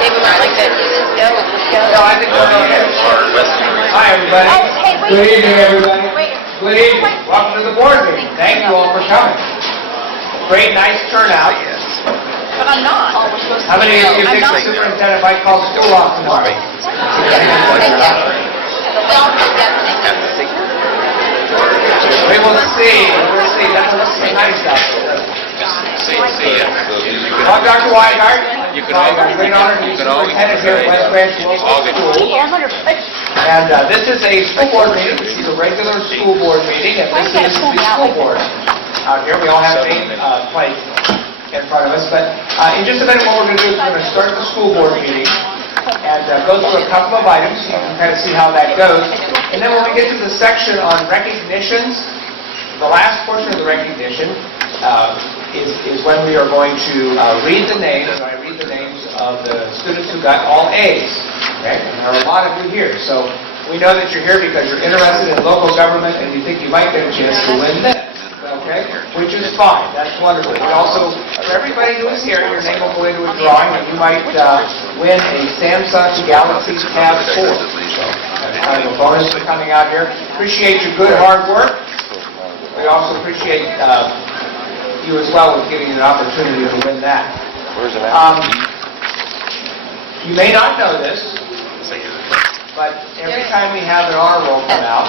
David would like to go. No, I think we'll go ahead. Hi, everybody. Oh, hey, wait. Good evening, everybody. Wait. Good evening. Welcome to the board meeting. Thank you all for coming. Great, nice turnout. But I'm not. How many of you I'm think not. the superintendent might call school off tomorrow? Yes. We will see. We'll see. That looks nice out there. Well, Dr. Weigart, great honor to be superintendent here at West Branch Local School. And this is a school board meeting. This is a regular school board meeting, and this is the school board. Out here, we all have name plates in front of us. But in just a minute, what we're going to do is we're going to start the school board meeting and go through a couple of items. You can kind of see how that goes. And then when we get to the section on recognitions, the last portion of the recognition is when we are going to read the names. I read the names of the students who got all A's. Okay? And there are a lot of you here. So we know that you're here because you're interested in local government and you think you might get a chance to win this. Okay? Which is fine. That's wonderful. But also, for everybody who is here, your name will go into a drawing and you might win a Samsung Galaxy Tab 4. That's kind of a bonus for coming out here. Appreciate your good hard work. We also appreciate you as well with giving you an opportunity to win that. You may not know this, but every time we have an honor roll come out,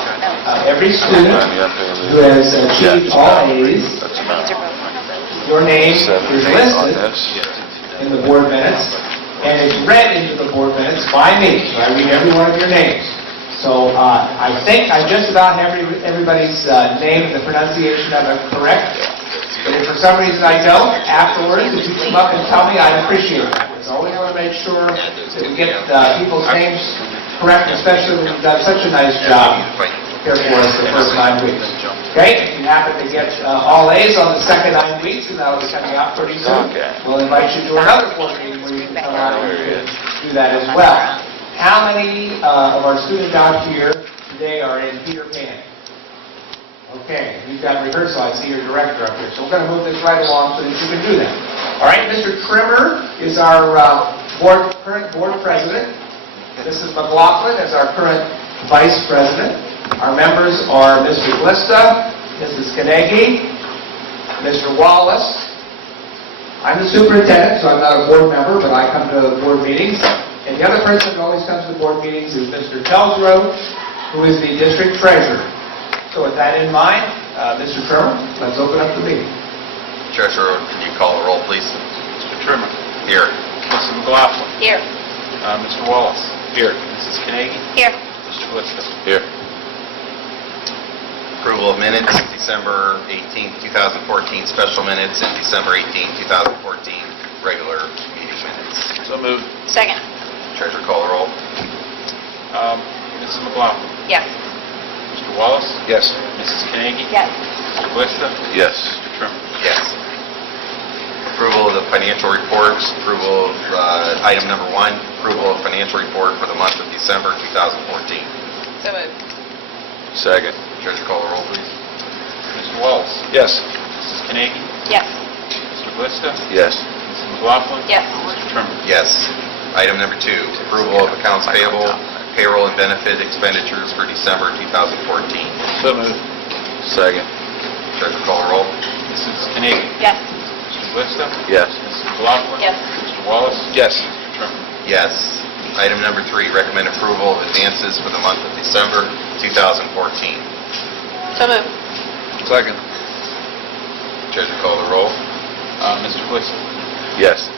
every student who has achieved all A's, your name is listed in the board minutes, and it's read into the board minutes by me. So I read every one of your names. So I think I just about have everybody's name and the pronunciation of it correct. But if for some reason I don't, afterwards, if you come up and tell me, I'd appreciate that. Because I always want to make sure that we get people's names correct, especially when you've done such a nice job here for us the first 9 weeks. Okay? If you happen to get all A's on the second 9 weeks, and that'll be coming out pretty soon, we'll invite you to another board meeting where you can come out and do that as well. How many of our students out here today are in Peter Pan? Okay, you've got rehearsal. I see your director up here. So we're going to move this right along so that you can do that. All right, Mr. Trimmer is our current board president. Mrs. McLaughlin is our current vice president. Our members are Mr. Glista, Mrs. Kanegi, Mr. Wallace. I'm the superintendent, so I'm not a board member, but I come to the board meetings. And the other person who always comes to the board meetings is Mr. Telsgrove, who is the district treasurer. So with that in mind, Mr. Trimmer, let's open up the meeting. Treasurer, can you call the roll, please? Mr. Trimmer. Here. Mrs. McLaughlin. Here. Mr. Wallace. Here. Mrs. Kanegi. Here. Mr. Glista. Here. Approval of minutes, December 18, 2014, special minutes, and December 18, 2014, regular meeting minutes. So moved. Second. Treasurer, call the roll. Mrs. McLaughlin. Yes. Mr. Wallace. Yes. Mrs. Kanegi. Yes. Mr. Glista. Yes. Mr. Trimmer. Yes. Approval of the financial reports, approval of item number 1, approval of financial report for the month of December 2014. So moved. Second. Treasurer, call the roll, please. Mr. Wallace. Yes. Mrs. Kanegi. Yes. Mr. Glista. Yes. Mrs. McLaughlin. Yes. Mr. Trimmer. Yes. Item number 2, approval of accounts payable, payroll and benefit expenditures for December 2014. So moved. Second. Treasurer, call the roll. Mrs. Kanegi. Yes. Mr. Glista. Yes. Mrs. McLaughlin. Yes. Mr. Wallace. Yes. Mr. Trimmer. Yes. Item number 3, recommend approval of advances for the month of December 2014. So moved. Second. Treasurer, call the roll. Mr. Glista. Yes.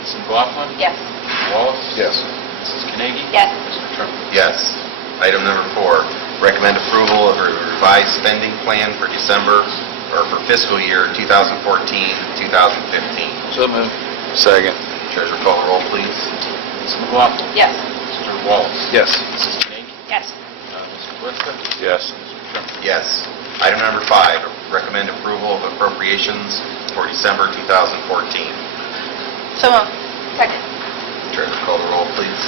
Mrs. McLaughlin. Yes. Mr. Wallace. Yes. Mrs. Kanegi. Yes. Mr. Trimmer. Yes. Item number 4, recommend approval of a revised spending plan for December, or for fiscal year 2014-2015. So moved. Second. Treasurer, call the roll, please. Mrs. McLaughlin. Yes. Mr. Wallace. Yes. Mrs. Kanegi. Yes. Mr. Glista. Yes. Mr. Trimmer. Yes. Item number 5, recommend approval of appropriations for December 2014. So moved. Second. Treasurer, call the roll, please.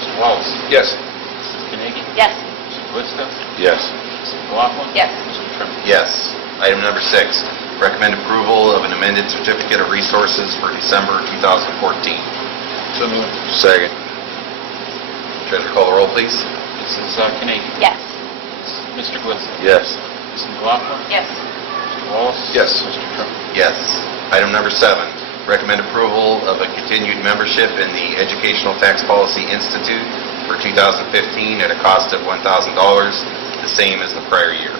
Mr. Wallace. Yes. Mrs. Kanegi. Yes. Mr. Glista. Yes. Mrs. McLaughlin. Yes. Mr. Trimmer. Yes. Item number 6, recommend approval of an amended certificate of resources for December 2014. So moved. Second. Treasurer call the roll, please. Mrs. Carnegie? Yes. Mr. Glista? Yes. Mrs. McLaughlin? Yes. Mr. Wallace? Yes. Mr. Trimmer? Yes. Item number 7, recommend approval of a continued membership in the Educational Tax Policy Institute for 2015 at a cost of $1,000, the same as the prior year.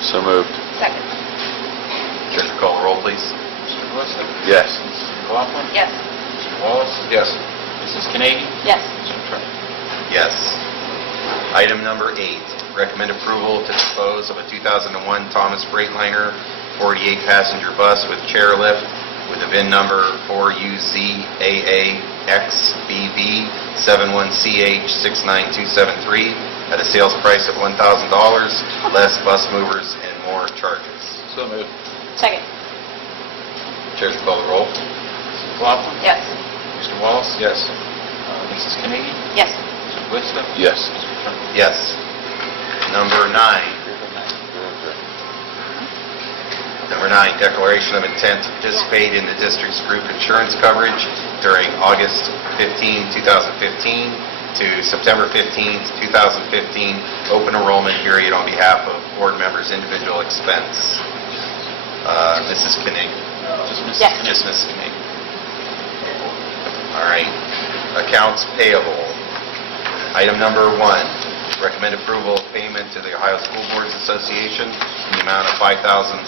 So moved. Second. Treasurer call the roll, please. Mr. Glista? Yes. Mrs. McLaughlin? Yes. Mr. Wallace? Yes. Mrs. Carnegie? Yes. Mr. Trimmer? Yes. Item number 8, recommend approval to dispose of a 2001 Thomas Freightliner 48-passenger bus with chair lift with a VIN number 4UZAAXBB71CH69273 at a sales price of $1,000, less bus movers and more charges. So moved. Second. Treasurer call the roll. Mrs. McLaughlin? Yes. Mr. Wallace? Yes. Mrs. Carnegie? Yes. Mr. Glista? Yes. Mr. Trimmer? Yes. Number 9, declaration of intent to participate in the district's group insurance coverage during August 15, 2015 to September 15, 2015, open enrollment period on behalf of board members' individual expense. Mrs. Knight. Just Mrs. Yes. Carnegie. Yes, Mrs. Knight. All right. Accounts payable. Item number 1, recommend approval of payment to the Ohio School Boards Association in the amount of $5,704.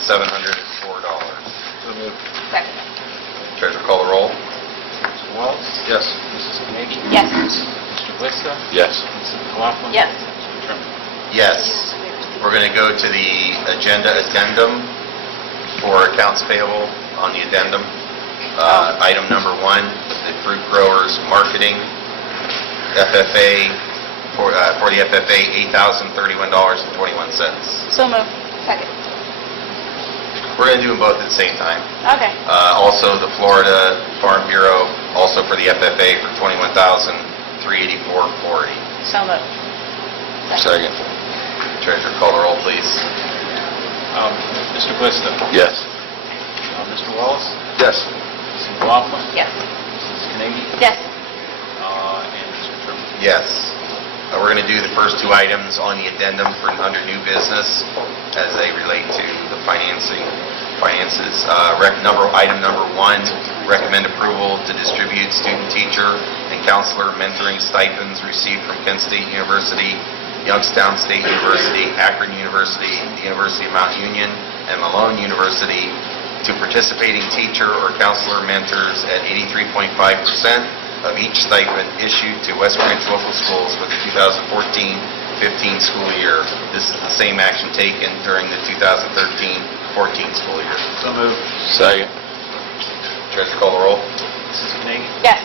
So moved. Second. Treasurer call the roll. Mr. Wallace? Yes. Mrs. Carnegie? Yes. Mr. Glista? Yes. Mrs. McLaughlin? Yes. Mr. Trimmer? Yes. We're going to go to the agenda addendum for accounts payable on the addendum. Item number 1, the fruit growers marketing FFA for the FFA $8,031.21. So moved. Second. We're going to do them both at the same time. Okay. Also, the Florida Farm Bureau, also for the FFA for $21,384.40. So moved. Second. Treasurer, call the roll, please. Mr. Glista? Yes. Mr. Wallace? Yes. Mrs. McLaughlin? Yes. Mrs. Carnegie? Yes. And Mr. Trimmer? Yes. We're going to do the first 2 items on the addendum for under new business as they relate to the finances. Item number 1, recommend approval to distribute student teacher and counselor mentoring stipends received from Kent State University, Youngstown State University, Akron University, the University of Mount Union, and Malone University to participating teacher or counselor mentors at 83.5% of each stipend issued to West Branch local schools for the 2014-15 school year. This is the same action taken during the 2013-14 school year. So moved. Second. Treasurer call the roll. Mrs. Carnegie? Yes.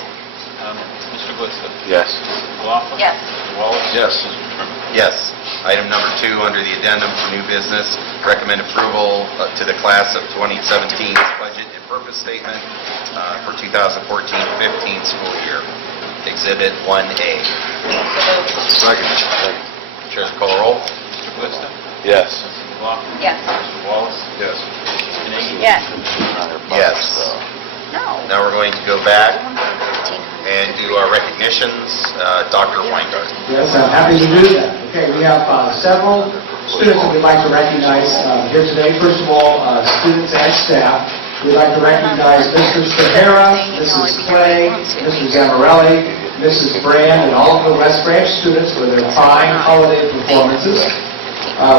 Mr. Glista? Yes. Mrs. McLaughlin? Yes. Mr. Wallace? Yes. Mr. Trimmer? Yes. Item number 2 under the addendum for new business, recommend approval to the class of 2017 budget and purpose statement for 2014-15 school year. Exhibit 1A. Second. Treasurer call the roll. Mr. Glista? Yes. Mrs. McLaughlin? Yes. Mr. Wallace? Yes. Mrs. Carnegie? Yes. Yes. No. Now we're going to go back and do our recognitions. Dr. Weingart. Yes, I'm happy to do that. Okay, we have several students that we'd like to recognize here today. First of all, students and staff. We'd like to recognize Mr. Sahara, Mrs. Clay, Mr. Zamarelli, Mrs. Brand, and all of the West Branch students for their fine holiday performances.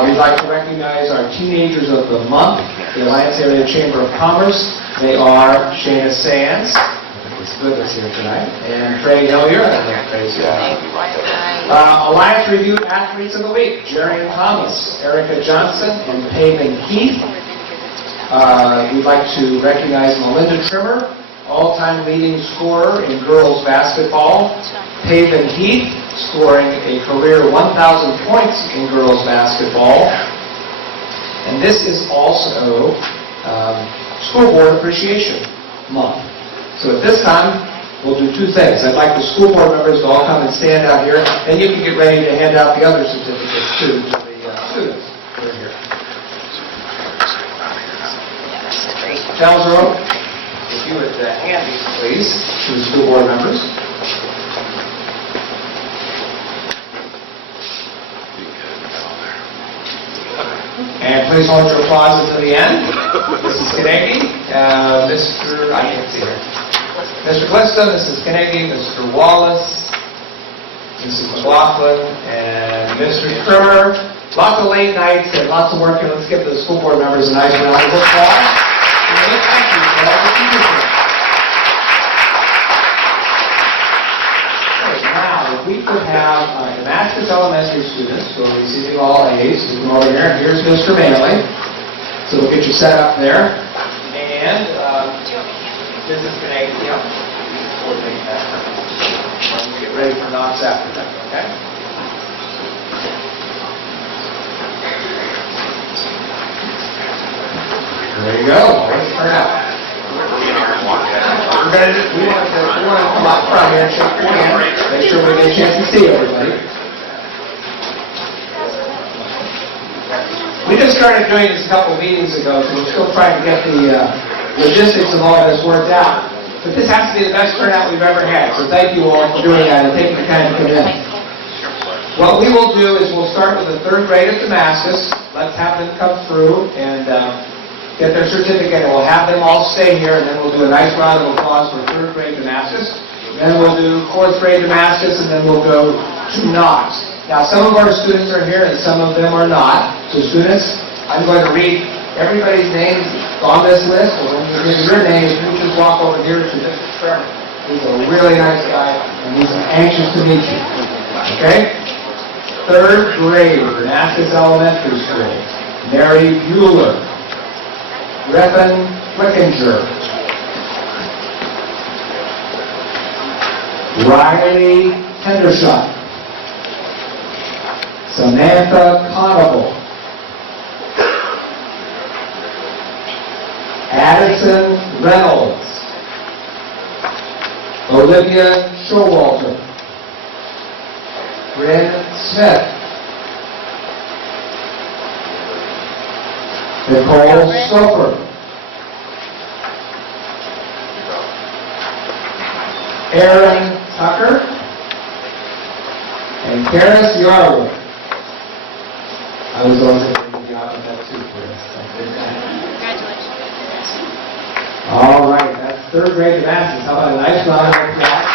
We'd like to recognize our Teenagers of the Month, the Alliance Area Chamber of Commerce. They are Shana Sands, who's with us here tonight, and Trey Hillier. Alliance Review Athletes of the Week, Jerry and Thomas, Erica Johnson, and Payman Keith. We'd like to recognize Melinda Trimmer, all-time leading scorer in girls basketball. Payman Heath, scoring a career 1,000 points in girls basketball. And this is also School Board Appreciation Month. So at this time, we'll do 2 things. I'd like the school board members to all come and stand out here, and you can get ready to hand out the other certificates too to the students who are here. Towels are open. if you would hand these, please, to the school board members. And please hold your applause until the end. Mrs. Carnegie, I can't see her. Mr. Glista, Mrs. Carnegie, Mr. Wallace, Mrs. McLaughlin, and Mr. Trimmer. Lots of late nights and lots of work, and let's give the school board members a nice round of applause. And thank you for all that you do. Okay, now, if we could have the Masters Elementary students who are receiving all A's, who come over here. Here's Mr. Manley. So we'll get you set up there. And Mrs. Carnegie, coordinate that. We'll get ready for knots after that, okay? There you go. Let's turn out. We want to come up front here and shake your hand. Make sure we get a chance to see everybody. We just started doing this a couple meetings ago, so we're still trying to get the logistics of all this worked out. But this has to be the best turnout we've ever had, so thank you all for doing that and taking the time to come in. What we will do is we'll start with the third grade at Damascus. Let's have them come through and get their certificate. We'll have them all stay here, and then we'll do a nice round of applause for third grade Damascus. Then we'll do fourth grade Damascus, and then we'll go to Knox. Now, some of our students are here, and some of them are not. So students, I'm going to read everybody's name on this list. So when you give your name, you just walk over here to Mr. Trevor. He's a really nice guy, and he's anxious to meet you. Okay? Third grade, Damascus Elementary School. Mary Bueller. Griffin Flickinger. Riley Henderson. Samantha Conable. Addison Reynolds. Olivia Showalter. Bryn Smith. Nicole Soper. Aaron Tucker. And Karis Yarwood. I was on the job of that too. Congratulations. All right, that's third grade Damascus. How about a nice round of applause?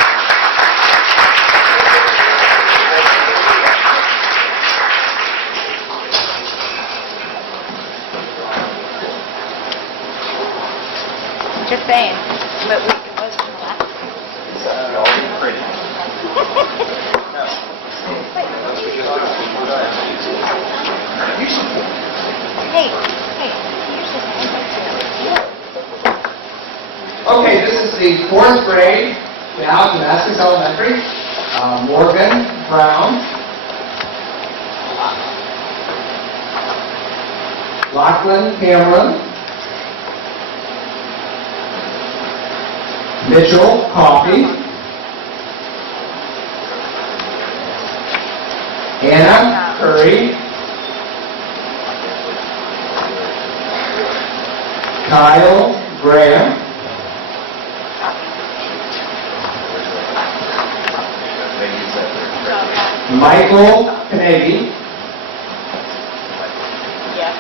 Just saying. But we can post in the last. Hey. Okay, this is the fourth grade now, Damascus Elementary. Morgan Brown. Lachlan Cameron. Mitchell Coffey. Anna Curry. Kyle Graham. Michael Carnegie. Yeah.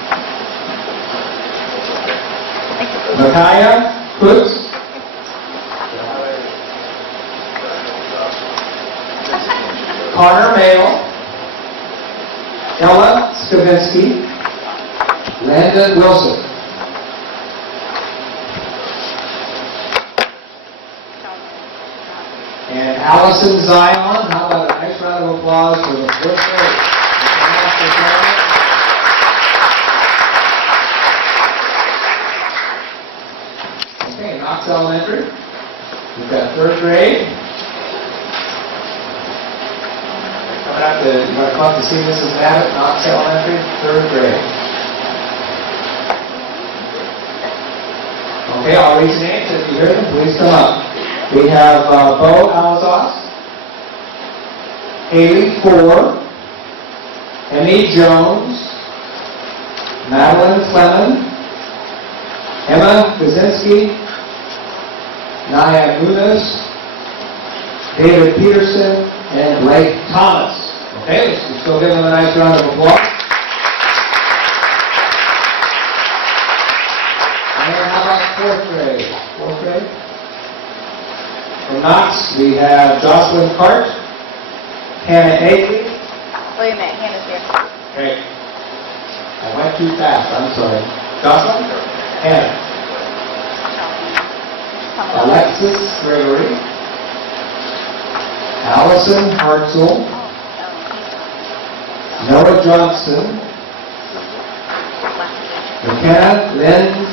Micaiah Kutz. Connor Mayo. Ella Skavinsky. Landon Wilson. And Allison Zion. How about a nice round of applause for the fourth grade? Okay, Knox Elementary. We've got third grade. Coming up to, you want to come up to see Mrs. Babbitt, Knox Elementary, third grade. Okay, I'll read your names. If you hear them, please come up. We have Bo Alzos, Haley Ford, Emmy Jones, Madeline Clemens, Emma Kaczynski, Naya Muniz, David Peterson, and Blake Thomas. Okay, let's still give them a nice round of applause. And how about fourth grade? Fourth grade? From Knox, we have Jocelyn Cart, Hannah Agley. Wait a minute, Hannah's here. Okay. I went too fast, I'm sorry. Jocelyn? Hannah. Alexis Gregory. Allison Hartzell. Noah Johnson. McKenna Lenz.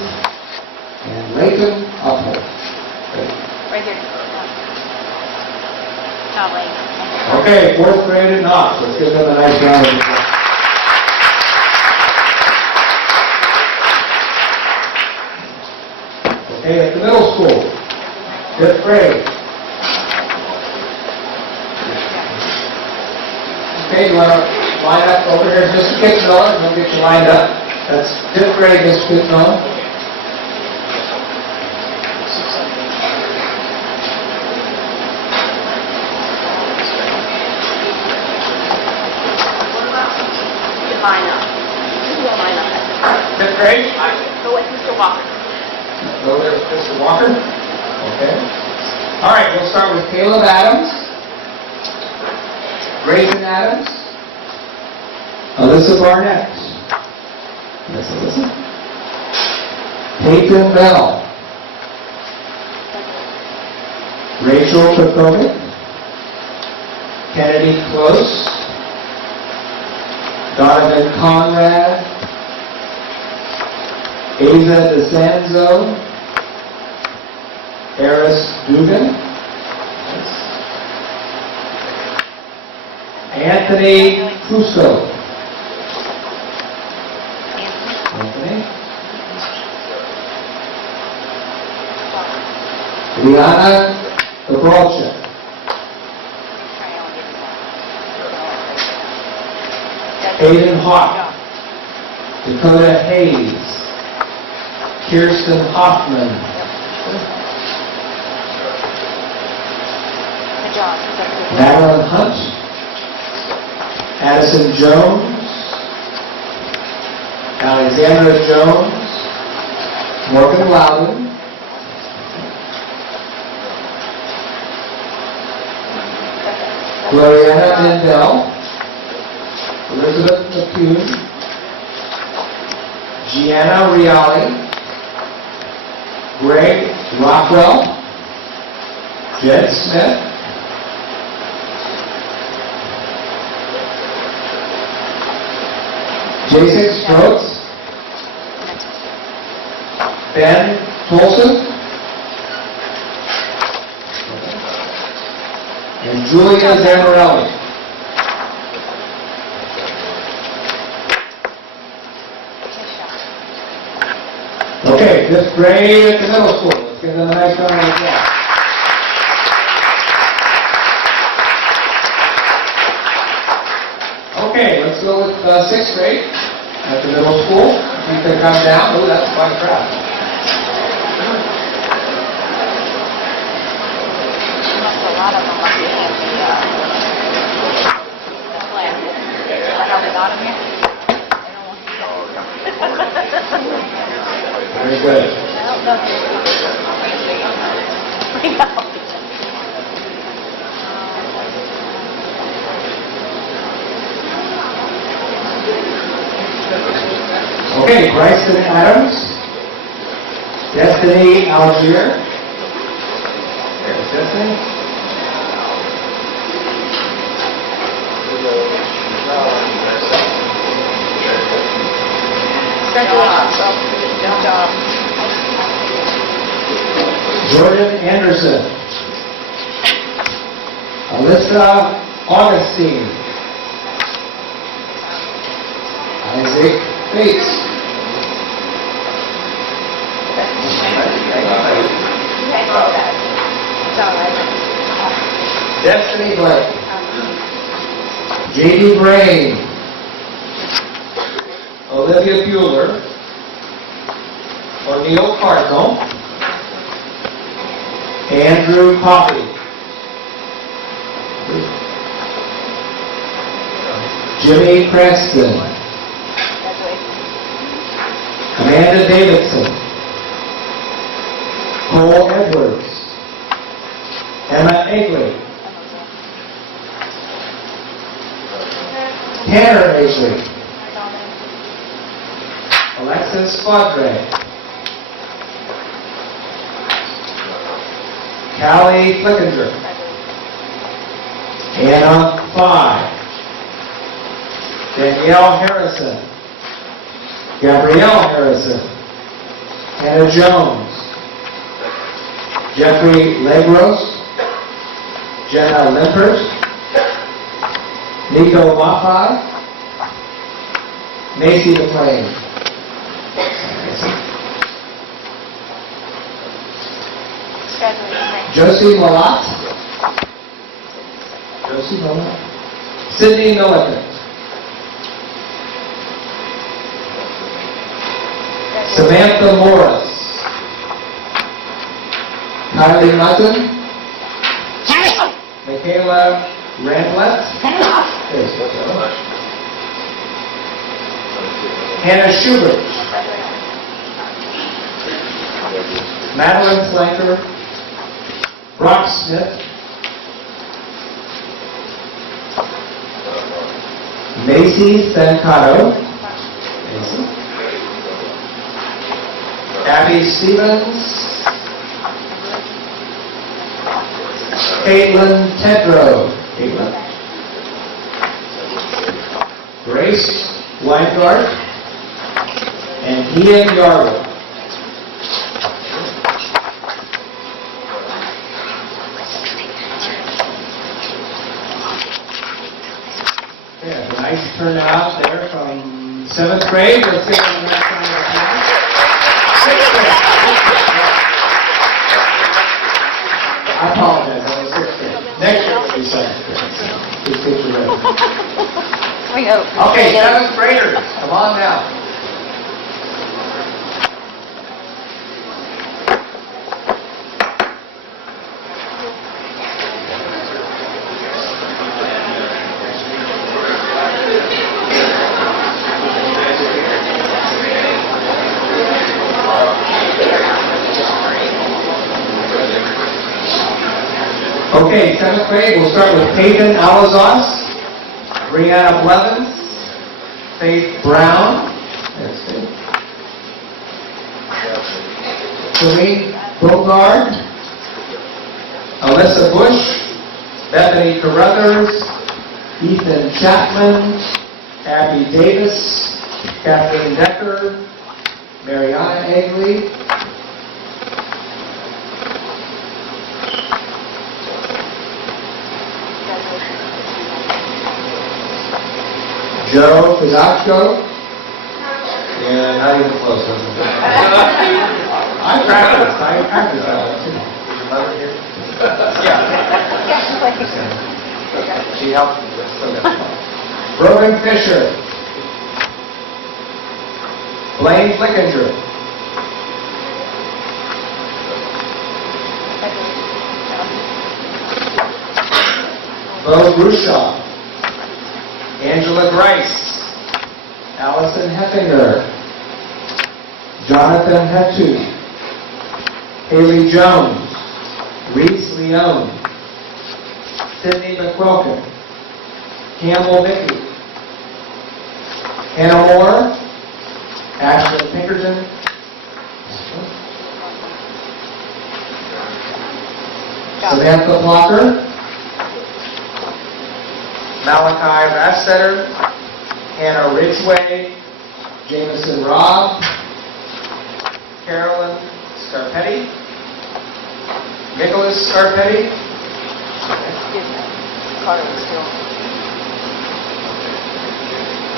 And Layton Uphold. Right here. Not late. Okay, fourth grade at Knox. Let's give them a nice round of applause. Okay, at the middle school, fifth grade. Okay, you want to line up over here, Mr. Kitzmiller, we'll get you lined up. That's fifth grade, Mr. Kitzmiller. Line up. You can line up. Fifth grade? Go with Mr. Walker. Go there, Mr. Walker. Okay. All right, we'll start with Caleb Adams, Grayson Adams, Alyssa Barnett. Yes, Alyssa. Peyton Bell, Rachel Pekovic, Kennedy Close, Donovan Conrad, Asa DeSanzo, Eris Dugan, Anthony Crusoe. Anthony. Liana Dobrolchuk. Aiden Hawk. Dakota Hayes. Kirsten Hoffman. Good job. Madeline Hunt. Addison Jones. Alexandra Jones. Morgan Loudon. Gloriana Mendel. Elizabeth McCune. Gianna Riali. Greg Rockwell. Jed Smith. Jason Strokes. Ben Tolson. And Julia Zamorelli. Okay, fifth grade at the middle school. Let's give them a nice round of applause. Okay, let's go with sixth grade at the middle school. You can come down. Oh, that's quite a crowd. A lot of them must be handy. I know they got them here. Very good. Okay, Bryson Adams, Destiny Algier. There's Destiny. Good job. Jordan Anderson. Alyssa Augustine. Isaac Bates. Destiny Blake. J.D. Brain. Olivia Bueller. O'Neill Cardinal. Andrew Coffey. Jimmy Cranston. Amanda Davidson. Cole Edwards. Emma Egley. Tanner Egley. Alexis Squadre. Callie Flickinger. Anna Phi. Danielle Harrison. Gabrielle Harrison. Hannah Jones. Jeffrey Legros. Jenna Limpert. Nico Maffei. Macy McLean. Josie Malat. Josie Malat. Sydney Milliken. Samantha Morris. Kylie Mutton. Michaela Randlett. Hannah Schubert. Madeline Flanker. Brock Smith. Macy Stancato. Abby Stevens. Caitlin Tedrow. Grace Weingart. And Ian Yarwood. Yeah, nice turnout there from 7th grade. Let's give them that round of applause. 6th grade. I apologize, I was 6th grade. Next year will be 7th grade. Just get you ready. We hope. Okay, 7th graders, come on now. Okay, 7th grade, we'll start with Peyton Alazos, Brianna Blevins, Faith Brown, that's good. Celine Bogard, Alyssa Bush, Bethany Carruthers, Ethan Chapman, Abby Davis, Kathleen Decker, Mariana Egley, Joe Fizachko, and not even close. I practiced that too. Is your mother here? Yeah. She helped me, but still got fun. Brogan Fisher. Blaine Flickinger. Bo Grushaw. Angela Grice, Allison Heffinger, Jonathan Hettu, Haley Jones, Reese Leone, Sydney McQuilkin, Campbell Mickey, Hannah Moore, Ashley Pinkerton, Samantha Blocker, Malachi Rassetter, Hannah Ridgway, Jameson Robb, Carolyn Scarpetti, Nicholas Scarpetti, Carter was still.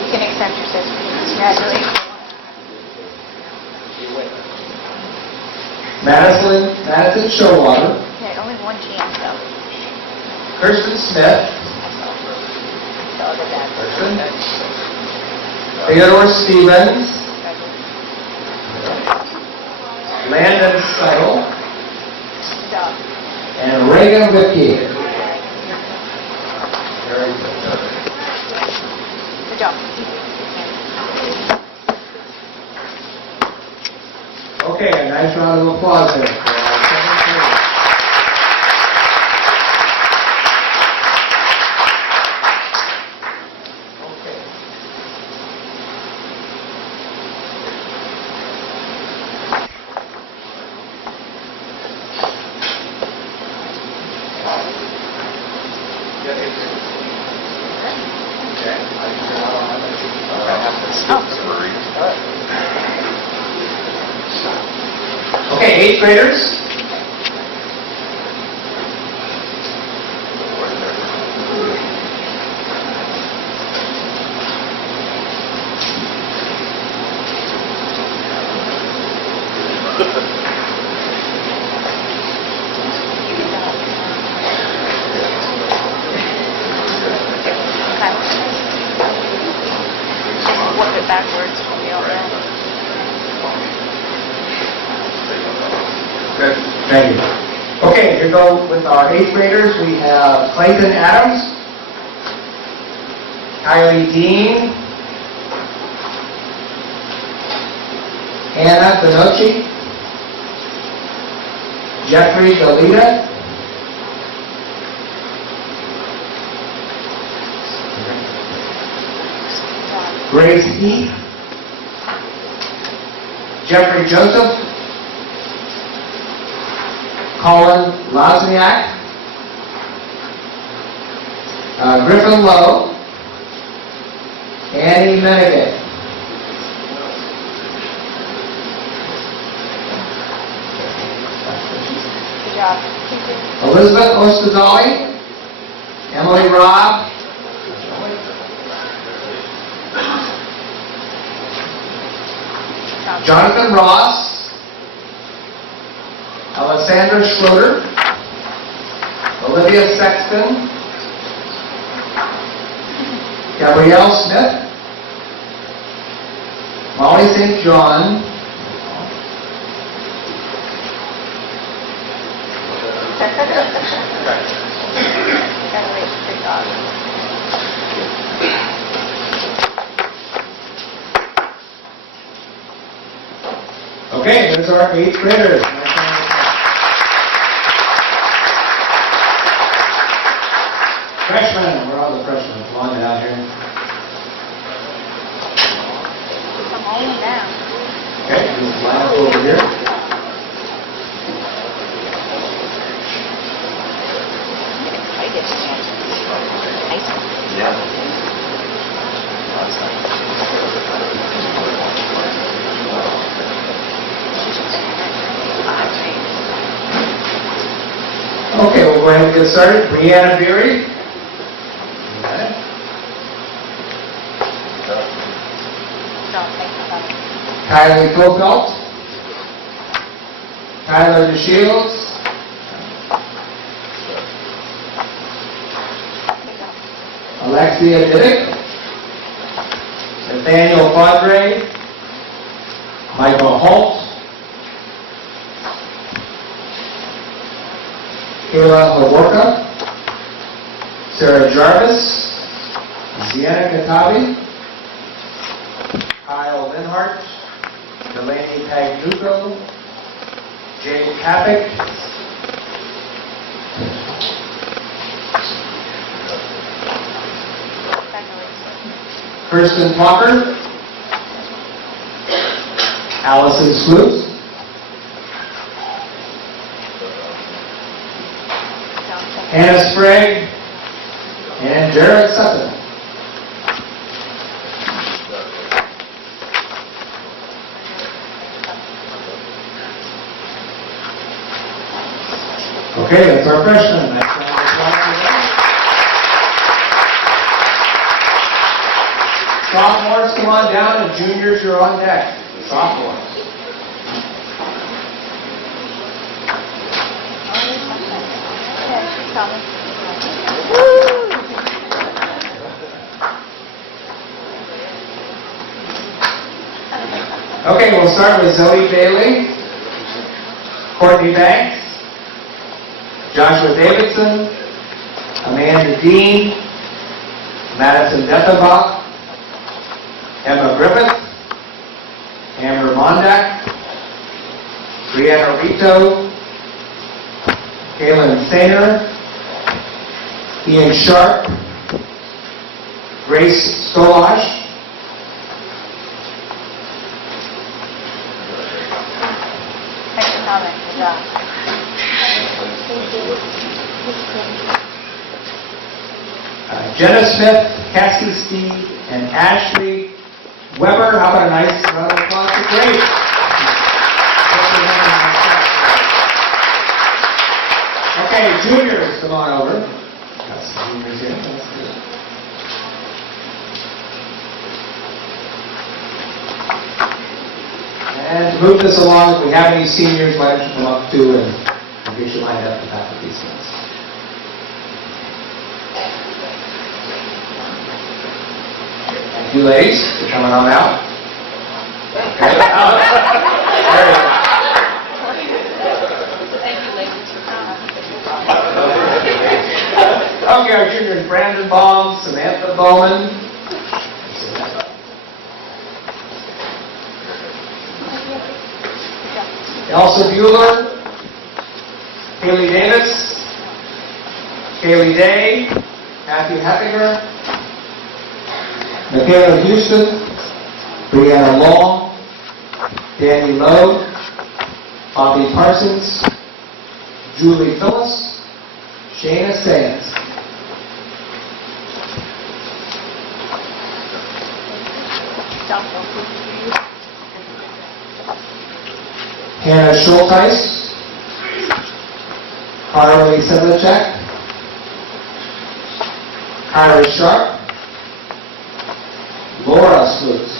You can accept your certificate. Congratulations. Madison Showwater, Okay, only one chance though. Kirsten Smith, So I'll get that. Theodore Stevens, Landon Seidel, Stop. Reagan Whitkey. Very good. Good job. Okay, a nice round of applause there for our second graders. Okay. Okay, eighth graders. Work it backwards from the other end. Good, thank you. Okay, here we go with our eighth graders. We have Clayton Adams, Kylie Dean, Anna Benucci, Jeffrey Galita, Grace Heath, Jeffrey Joseph, Colin Lozniak, Griffin Lowe, Annie Menigan. Good job. Elizabeth Ostazali, Emily Robb, Jonathan Ross, Alessandra Schroeder, Olivia Sexton, Gabrielle Smith, Molly St. John, Gotta wait for the dog. Okay, there's our eighth graders. Freshmen, where are all the freshmen? Come on down here. Come on down. Okay, just line up over here. Get excited. Nice. Okay, we'll go ahead and get started. Brianna Beery. Job, thank you. Kylie Copelt. Tyler DeShields. Alexia Diddick. Nathaniel Padre. Michael Holt. Kayla Haworka, Sarah Jarvis, Sienna Katabi, Kyle Linhart, Delaney Pagnuco, Jane Kapik, Kirsten Walker, Allison Sleuth, Hannah Sprague, and Jared Sutton. Okay, that's our freshmen. Next round of applause for them. Sophomores, come on down, and juniors, you're on deck. Sophomores. Okay, we'll start with Zoe Bailey, Courtney Banks, Joshua Davidson, Amanda Dean, Madison Dethenbach, Emma Griffith, Amber Mondak, Brianna Rito, Kaylin Sainer, Ian Sharp, Grace Stolash, Thanks for coming. Good job. Jenna Smith, Cassie Steed, and Ashley Weber. How about a nice round of applause for Grace? Okay, juniors, come on over. Got some juniors here. That's good. And to move this along, if we have any seniors, why don't you come up too and get you lined up at the back of these ones. Thank you, ladies, for coming on out. Okay. There you go. Thank you, ladies, for coming. Okay, our juniors, Brandon Baum, Samantha Bowman. Elsa Bueller, Haley Davis, Kaylee Day, Matthew Heffinger, Michaela Houston, Brianna Long, Danny Lowe, Bobby Parsons, Julie Phillips, Shayna Sands. Hannah Schulteis, Carly Sedlacek, Kylie Sharp, Laura Sleuth.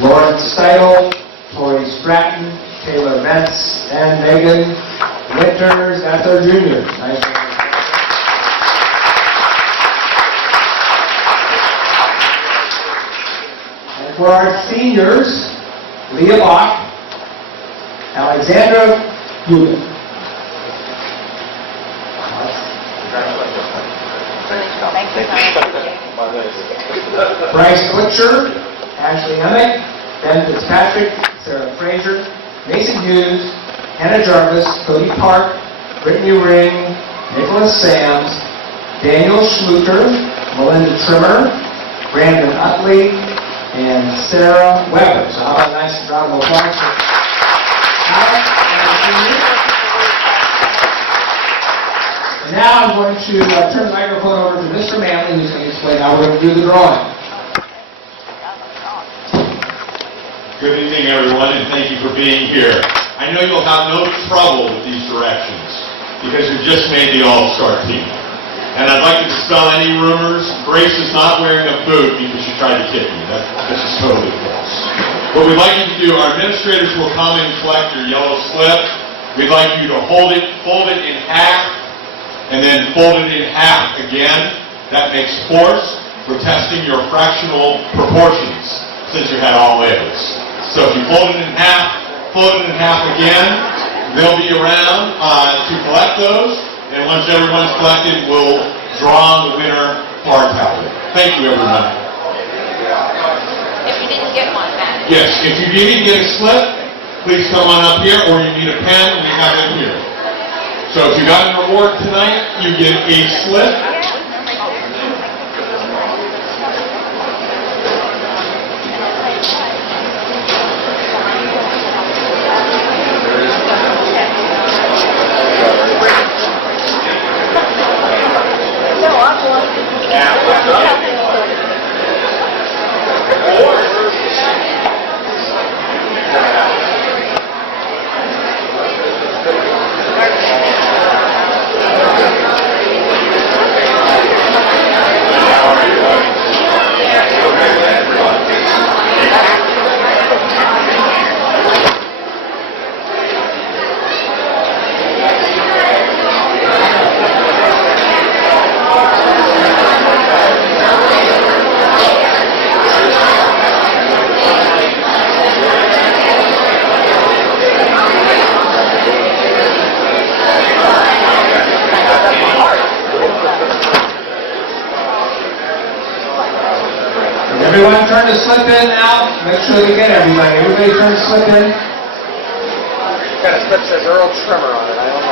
Lauren Steidel, Tori Stratton, Taylor Metz, and Megan Winters. That's our juniors. Nice job. And for our seniors, Leah Bach, Alexandra Hubin. Thank you. Bryce Butcher, Ashley Emick, Ben Fitzpatrick, Sarah Fraser, Mason Hughes, Hannah Jarvis, Cody Park, Brittany Ring, Nicholas Sams, Daniel Schluter, Melinda Trimmer, Brandon Utley, and Sarah Weber. So how about a nice round of applause for Alex and the seniors? And now I'm going to turn the microphone over to Mr. Manley, who's going to explain how we're going to do the drawing. Good evening, everyone, and thank you for being here. I know you'll have no trouble with these directions because you just made the All-Star team. And I'd like to dispel any rumors. Grace is not wearing a boot because she tried to kick me. This is totally false. What we'd like you to do, our administrators will come and collect your yellow slip. We'd like you to fold it in half, and then fold it in half again. That makes force for testing your fractional proportions since you had all A's. So if you fold it in half again, they'll be around to collect those, and once everyone's collected, we'll draw the winner for our tally. Thank you, everyone. If you didn't get one, Matt. Yes, if you need to get a slip, please come on up here, or you need a pen, we have it here. So if you got an award tonight, you get a slip. Everyone turn to slip in now. Make sure we get everybody. Everybody turn to slip in. Got a slip says Earl Trimmer on it. I don't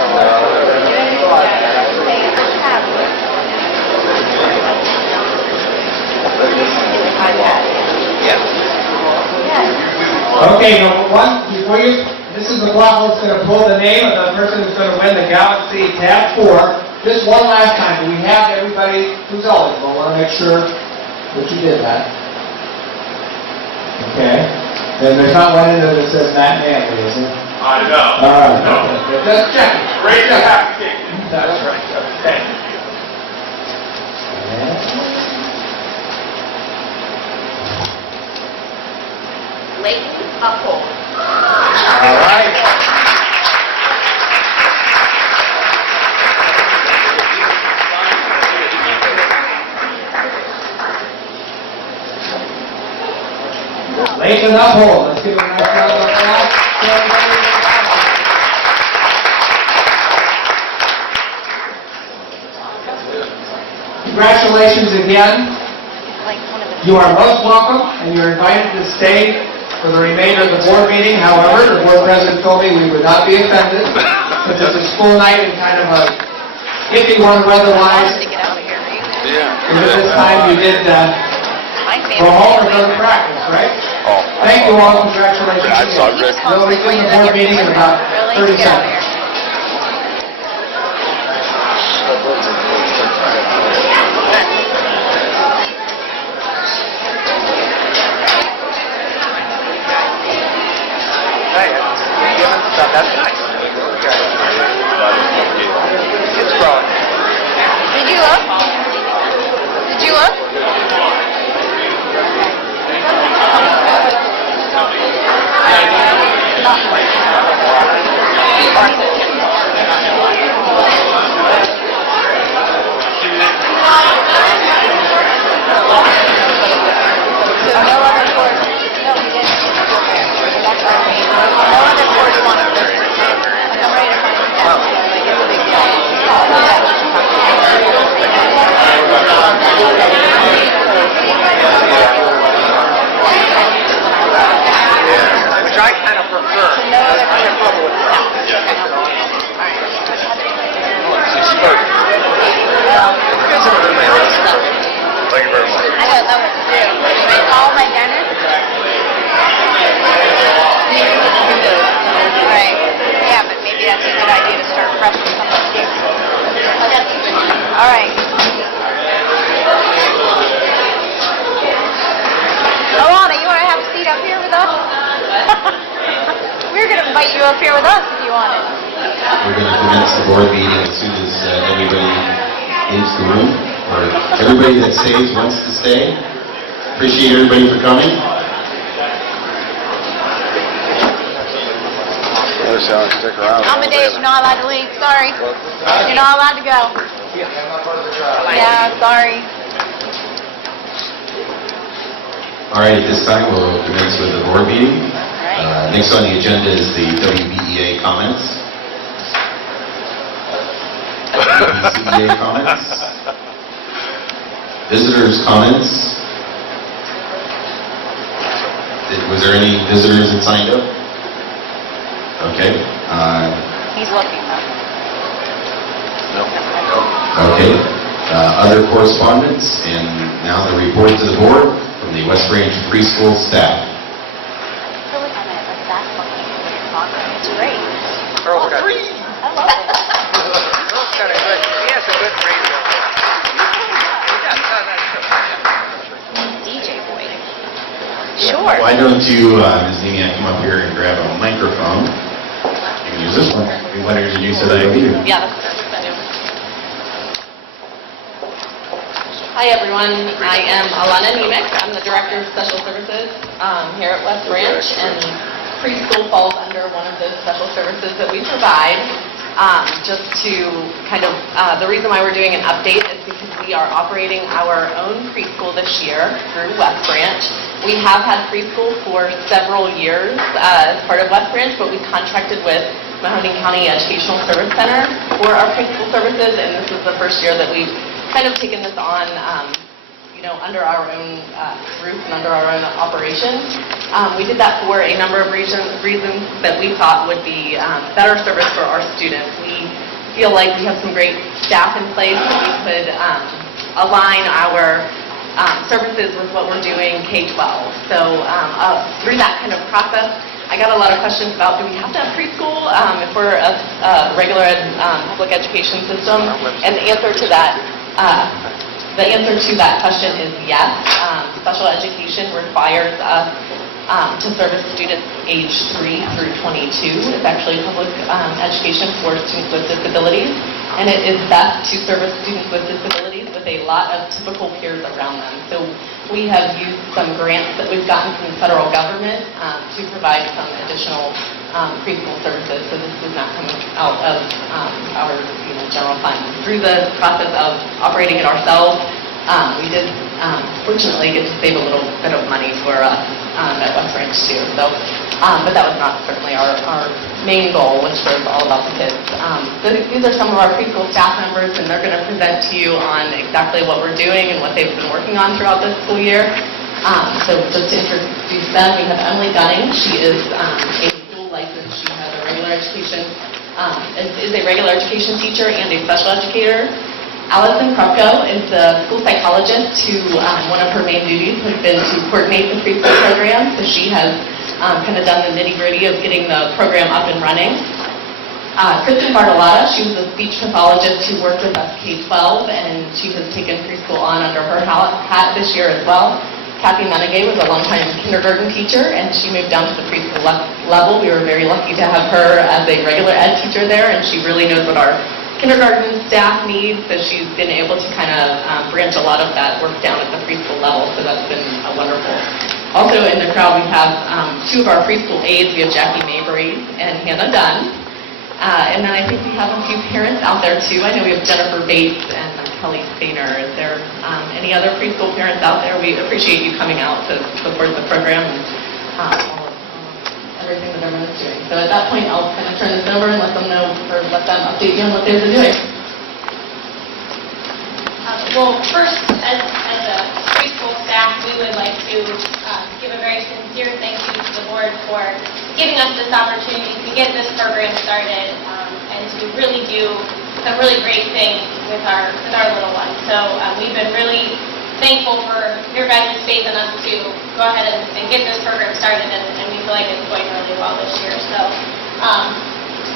know. Okay, number one, before you, this is the block that's going to pull the name of the person who's going to win the Galaxy Tab 4. Just one last time, do we have everybody who's eligible? I want to make sure that you did that. Okay. And there's not one in there that says Matt Manley, is there? No. All right. No. Just check. Raise the application. That's right. Okay. Leighton Uphold. All right. Leighton Uphold. Let's give him a nice round of applause. Congratulations again. Like one of the... You are most welcome, and you're invited to stay for the remainder of the board meeting. However, the board president told me we would not be offended, because it's a school night and kind of a iffy one I wanted weather-wise. to get out of here. Yeah. And at this time, you did My go family. home or go to practice, right? Oh. Thank you all, congratulations. I saw He was Greg. We'll constantly begin the pointing board meeting in about Really? 30 Get out of seconds. here. That's nice. It's growing. Did you look? Did you look? So no other course. No, we didn't. That's our main. No other course wants this. Like I'm ready to find out. Like it's a big deal. Which I kind of prefer. No other I have trouble with that. Thank you very much. I don't know what to do. Should I call my dentist? Right. Yeah, but maybe that's a good idea to start fresh with some of the kids. All right. Alana, you want to have a seat up here with us? We're going to invite you up here with us if you wanted. We're going to commence the board meeting as soon as everybody leaves the room, or everybody that stays wants to stay. Appreciate everybody for coming. Stick around. Amadeus, you're not allowed to leave. Sorry. You're not allowed to go. Yeah, sorry. All right, at this time, we'll commence with the board meeting. Next on the agenda is the WBEA comments. WBCEA comments. Visitors' comments. Was there any visitors that signed up? Okay. He's looking though. Okay. Other correspondence, and now the report to the board from the West Branch preschool staff. I feel like I'm at like that fucking program. It's great. Earl's got, I love it. Earl's got a good, he has a good radio. DJ boy. Sure. Why don't you, Ms. Nemiak, come up here and grab a microphone? You can use this one. We want to introduce everybody. Yeah, that's perfect. Hi, everyone. I am Alana Nemec. I'm the Director of Special Services here at West Branch, and preschool falls under one of those special services that we provide. Just to kind of, the reason why we're doing an update is because we are operating our own preschool this year through West Branch. We have had preschool for several years as part of West Branch, but we contracted with Mahoning County Educational Service Center for our preschool services, and this is the first year that we've kind of taken this on, under our own roof and under our own operation. We did that for a number of reasons that we thought would be better service for our students. We feel like we have some great staff in place that we could align our services with what we're doing K-12. So through that kind of process, I got a lot of questions about, do we have to have preschool if we're a regular public education system? And the answer to that question is yes. Special education requires us to service students age 3 through 22. It's actually public education for students with disabilities, and it is best to service students with disabilities with a lot of typical peers around them. So we have used some grants that we've gotten from the federal government to provide some additional preschool services. So this is not coming out of our general fund. Through the process of operating it ourselves, we did fortunately get to save a little bit of money for us at West Ranch too. So, but that was not certainly our main goal, which was all about the kids. So these are some of our preschool staff members, and they're going to present to you on exactly what we're doing and what they've been working on throughout this school year. So just to introduce them, we have Emily Gunning. She is a dual license. She has a regular education, is a regular education teacher and a special educator. Allison Krupko is the school psychologist who one of her main duties has been to coordinate the preschool program. So she has kind of done the nitty-gritty of getting the program up and running. Kristen Bartolotta, she was a speech pathologist who worked with us K-12, and she has taken preschool on under her hat this year as well. Kathy Menegay was a longtime kindergarten teacher, and she moved down to the preschool level. We were very lucky to have her as a regular ed teacher there, and she really knows what our kindergarten staff needs, so she's been able to kind of branch a lot of that work down at the preschool level, so that's been wonderful. Also in the crowd, we have two of our preschool aides. We have Jackie Mabry and Hannah Dunn. And then I think we have a few parents out there too. I know we have Jennifer Bates and Kelly Stainer. Is there any other preschool parents out there? We appreciate you coming out to support the program and everything that everyone's doing. So at that point, I'll kind of turn this over and let them know, or let them update you on what they've been doing. Well, first, as a preschool staff, we would like to give a very sincere thank you to the board for giving us this opportunity to get this program started and to really do some really great things with our little ones. So we've been really thankful for your guys' faith in us to go ahead and get this program started, and we feel like it's going really well this year. So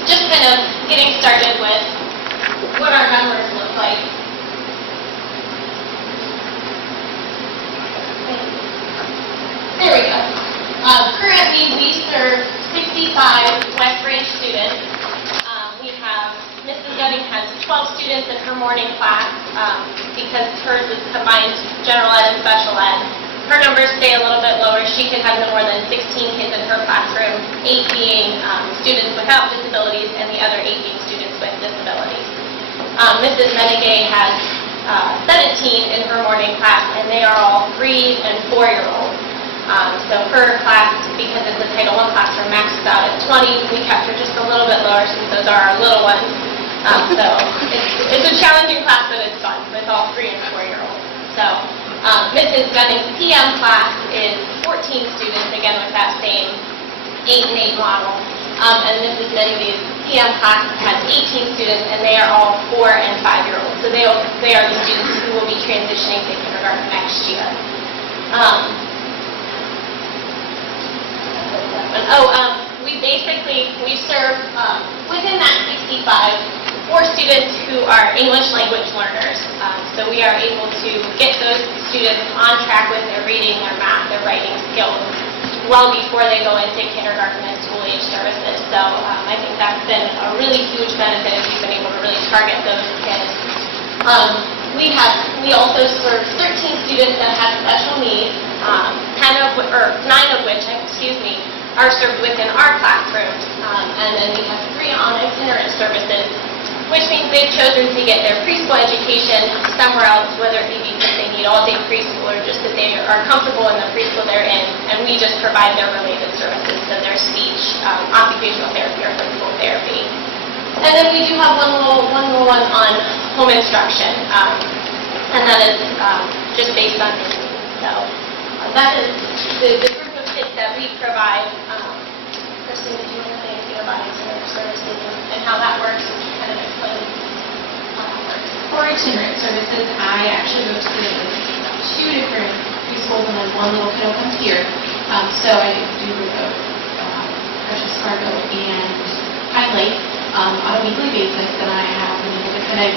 just kind of getting started with what our numbers look like. There we go. Currently, we serve 65 West Ranch students. We have, Mrs. Gunning has 12 students in her morning class because hers is combined general ed and special ed. Her numbers stay a little bit lower. She could have no more than 16 kids in her classroom, 8 being students without disabilities and the other 8 being students with disabilities. Mrs. Menegay has 17 in her morning class, and they are all 3- and 4-year-olds. So her class, because it's a Title I classroom, maxes out at 20. We kept her just a little bit lower since those are our little ones. So it's a challenging class, but it's fun with all 3- and 4-year-olds. So Mrs. Gunning's PM class is 14 students, again with that same 8 and 8 model. And Mrs. Menegay's PM class has 18 students, and they are all 4- and 5-year-olds. So they are the students who will be transitioning to kindergarten next year. We serve within that 65 4 students who are English language learners. So we are able to get those students on track with their reading, their math, their writing skills well before they go into kindergarten and school age services. So I think that's been a really huge benefit if we've been able to really target those kids. We also serve 13 students that have special needs, 9 of which, are served within our classrooms. And then we have 3 on-itinerant services, which means they've chosen to get their preschool education somewhere else, whether it be because they need all-day preschool or just that they are comfortable in the preschool they're in, and we just provide their related services, so their speech, occupational therapy, or physical therapy. And then we do have one little one on home instruction, and that is just based on his needs. So that is the group of kids that we provide. Kristen, did you want to say anything about itinerant services and how that works? Kind of explain how that works. For itinerant services, I actually go to two different preschools and then one little kiddo comes here. So I do go Precious Fargo and Pine Lake on a weekly basis, and I have them to kind of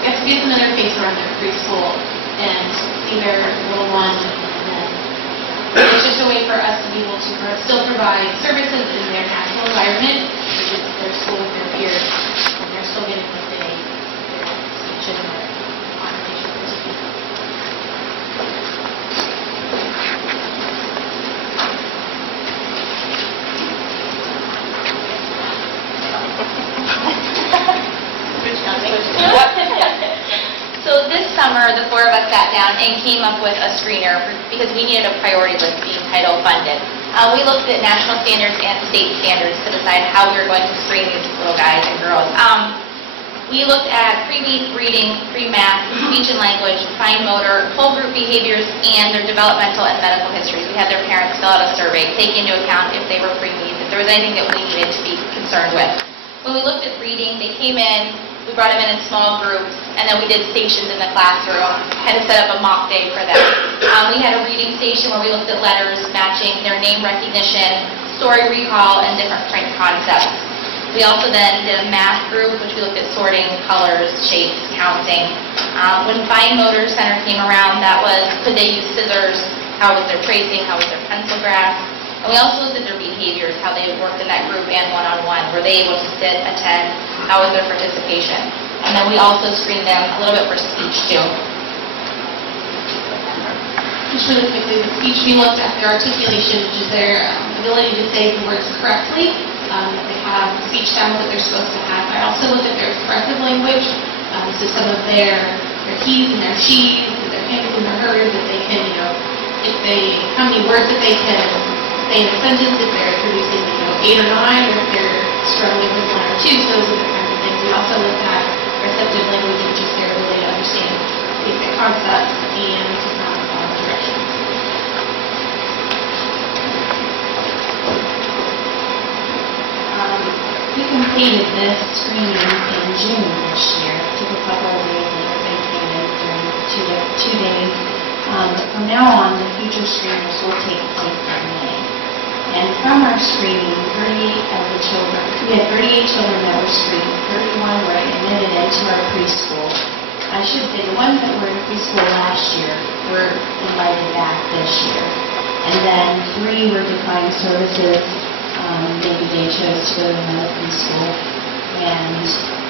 get to get another face around their preschool and see their little one. And it's just a way for us to be able to still provide services in their natural environment, because it's their school, their peers, and they're still getting the day, their speech and their conversation. So this summer, the four of us sat down and came up with a screener because we needed a priority list being title funded. We looked at national standards and state standards to decide how we were going to screen these little guys and girls. We looked at pre-reading, pre-math, speech and language, fine motor, whole group behaviors, and their developmental and medical histories. We had their parents fill out a survey, take into account if they were preemies, if there was anything that we needed to be concerned with. When we looked at reading, they came in, we brought them in small groups, and then we did stations in the classroom, had to set up a mock day for them. We had a reading station where we looked at letters, matching their name recognition, story recall, and different print concepts. We also then did a math group, which we looked at sorting, colors, shapes, counting. When Fine Motor Center came around, that was, could they use scissors, how was their tracing, how was their pencil graph. And we also looked at their behaviors, how they worked in that group and one-on-one. Were they able to sit, attend, how was their participation? And then we also screened them a little bit for speech, too. Just really quickly, with speech, we looked at their articulation, which is their ability to say the words correctly. They have speech sounds that they're supposed to have. I also looked at their expressive language, so some of their he's and their she's, and their him's and their hers, that they can, how many words that they can say in a sentence, if they're producing, 8 or 9, or if they're struggling with 1 or 2, so those are the kinds of things. We also looked at receptive language, which is their ability to understand basic concepts and direction. We completed this screening in June this year. It took a couple of days later. They came in during 2 days. But from now on, the future screeners will take place in May. And from our screening, 38 of the children, we had 38 children that were screened. 31 were admitted into our preschool. I should say the ones that were in preschool last year were invited back this year. And then 3 were defined services. Maybe they chose to go to another preschool.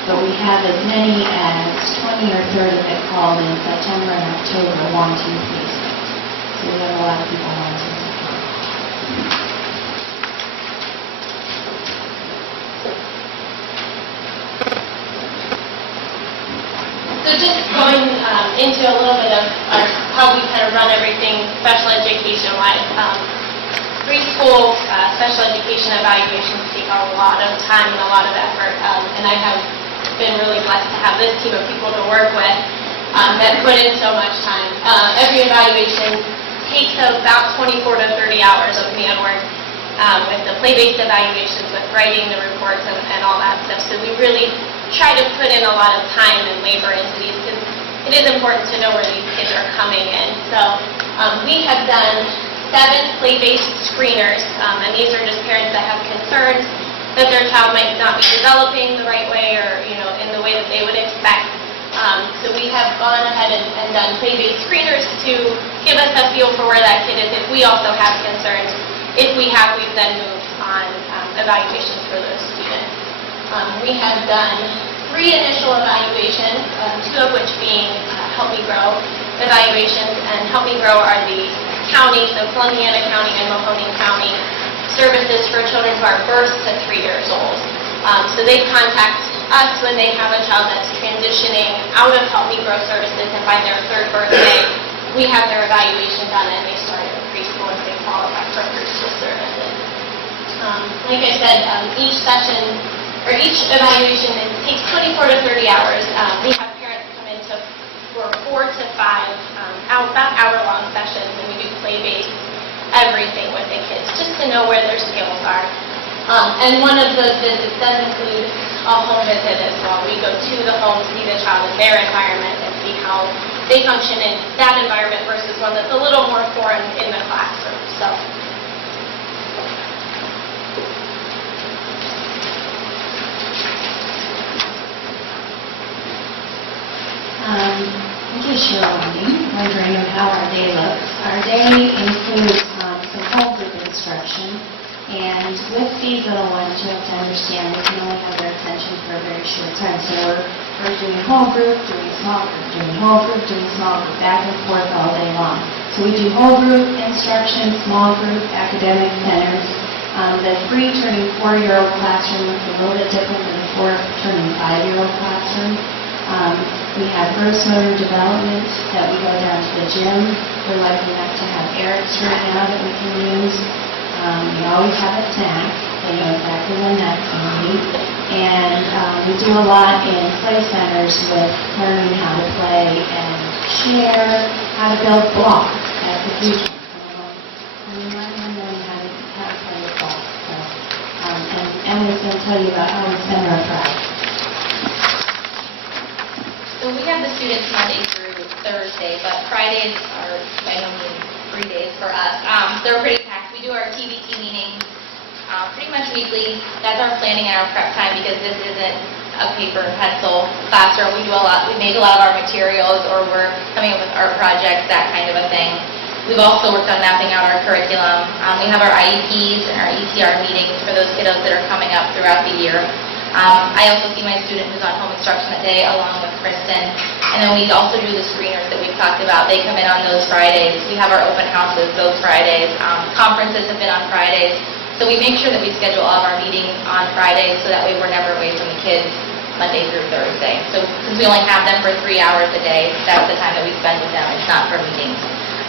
But we have as many as 20 or 30 that called in September and October wanting preschool. So we have a lot of people wanting to come. So just going into a little bit of how we kind of run everything special education-wise. Preschool special education evaluations take a lot of time and a lot of effort, and I have been really blessed to have this team of people to work with that put in so much time. Every evaluation takes about 24 to 30 hours of handwork with the play-based evaluations, with writing the reports and all that stuff. So we really try to put in a lot of time and labor into these because it is important to know where these kids are coming in. So we have done 7 play-based screeners, and these are just parents that have concerns that their child might not be developing the right way or, in the way that they would expect. So we have gone ahead and done play-based screeners to give us a feel for where that kid is if we also have concerns. If we have, we've then moved on evaluations for those students. We have done 3 initial evaluations, 2 of which being Help Me Grow evaluations, and Help Me Grow are the county, so Columbiana County and Mahoning County services for children who are birth to 3 years old. So they contact us when they have a child that's transitioning out of Help Me Grow services and by their 3rd birthday. We have their evaluation done and they start in preschool if they qualify for preschool services. Like I said, each session or each evaluation takes 24 to 30 hours. We have parents come in for 4 to 5 about hour-long sessions, and we do play-based everything with the kids, just to know where their skills are. And one of those visits does include a home visit as well. We go to the home, see the child in their environment, and see how they function in that environment versus one that's a little more foreign in the classroom. So. In case you're wondering of how our day looks, our day includes some whole group instruction. And with these little ones, you have to understand we can only have their attention for a very short time. So we're doing whole group, doing small group, doing whole group, doing small group, back and forth all day long. So we do whole group instruction, small group, academic centers. The 3 turning 4-year-old classroom is a little bit different than the 4 turning 5-year-old classroom. We have gross motor development that we go down to the gym. We're lucky enough to have Eric's right now that we can use. We always have a snack. They know exactly when that's going to be. And we do a lot in play centers with learning how to play and share, how to build blocks. That's a huge one. We learn them how to play with blocks. So, and Emily's going to tell you about how we spend our Friday. So we have the students Monday through Thursday, but Fridays are by no means free days for us. They're pretty packed. We do our TBT meetings pretty much weekly. That's our planning and our prep time because this isn't a paper and pencil classroom. We make a lot of our materials, or we're coming up with art projects, that kind of a thing. We've also worked on mapping out our curriculum. We have our IEPs and our ETR meetings for those kiddos that are coming up throughout the year. I also see my student who's on home instruction that day along with Kristen. And then we also do the screeners that we've talked about. They come in on those Fridays. We have our open houses those Fridays. Conferences have been on Fridays. So we make sure that we schedule all of our meetings on Fridays so that way we're never away from the kids Monday through Thursday. So since we only have them for 3 hours a day, that's the time that we spend with them. It's not for meetings.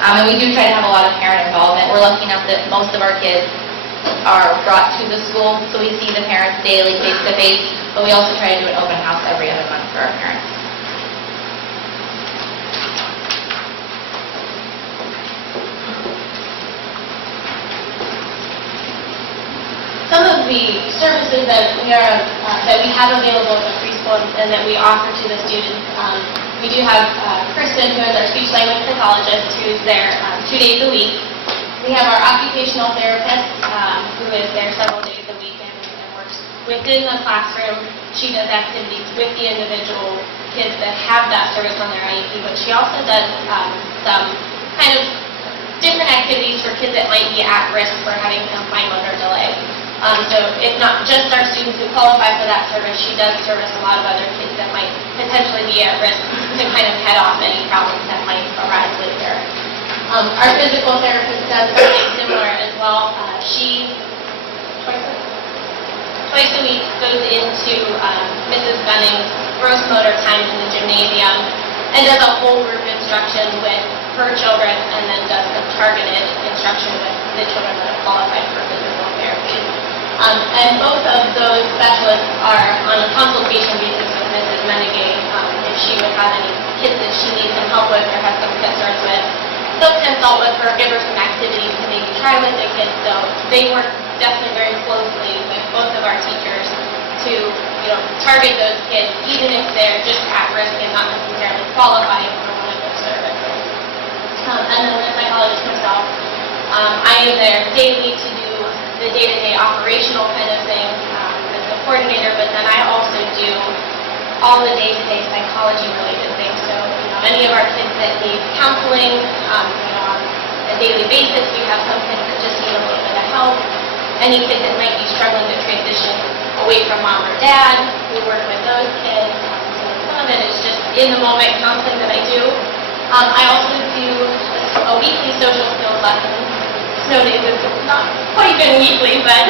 And we do try to have a lot of parent involvement. We're lucky enough that most of our kids are brought to the school, so we see the parents daily, face-to-face, but we also try to do an open house every other month for our parents. Some of the services that we have available at the preschool and that we offer to the students, we do have Kristen, who is our speech language pathologist, who's there 2 days a week. We have our occupational therapist, who is there several days a week and works within the classroom. She does activities with the individual kids that have that service on their IEP, but she also does some kind of different activities for kids that might be at risk for having some fine motor delay. So it's not just our students who qualify for that service. She does service a lot of other kids that might potentially be at risk to kind of head off any problems that might arise later. Our physical therapist does something similar as well. She, twice a week, goes into Mrs. Gunning's gross motor time in the gymnasium and does a whole group instruction with her children and then does some targeted instruction with the children that have qualified for physical therapy. And both of those specialists are on a consultation basis with Mrs. Menegay. If she would have any kids that she needs some help with or has some concerns with, they'll consult with her, give her some activities to maybe try with the kids. So they work definitely very closely with both of our teachers to, target those kids, even if they're just at risk and not necessarily qualifying for one of those services. And then the psychologist herself, I am there daily to do the day-to-day operational kind of thing as the coordinator, but then I also do all the day-to-day psychology-related things. So, any of our kids that need counseling, on a daily basis, we have some kids that just need a little bit of help. Any kids that might be struggling to transition away from mom or dad, we work with those kids. So some of it is just in-the-moment counseling that I do. I also do a weekly social skills lesson. Nowadays it's not quite been weekly, but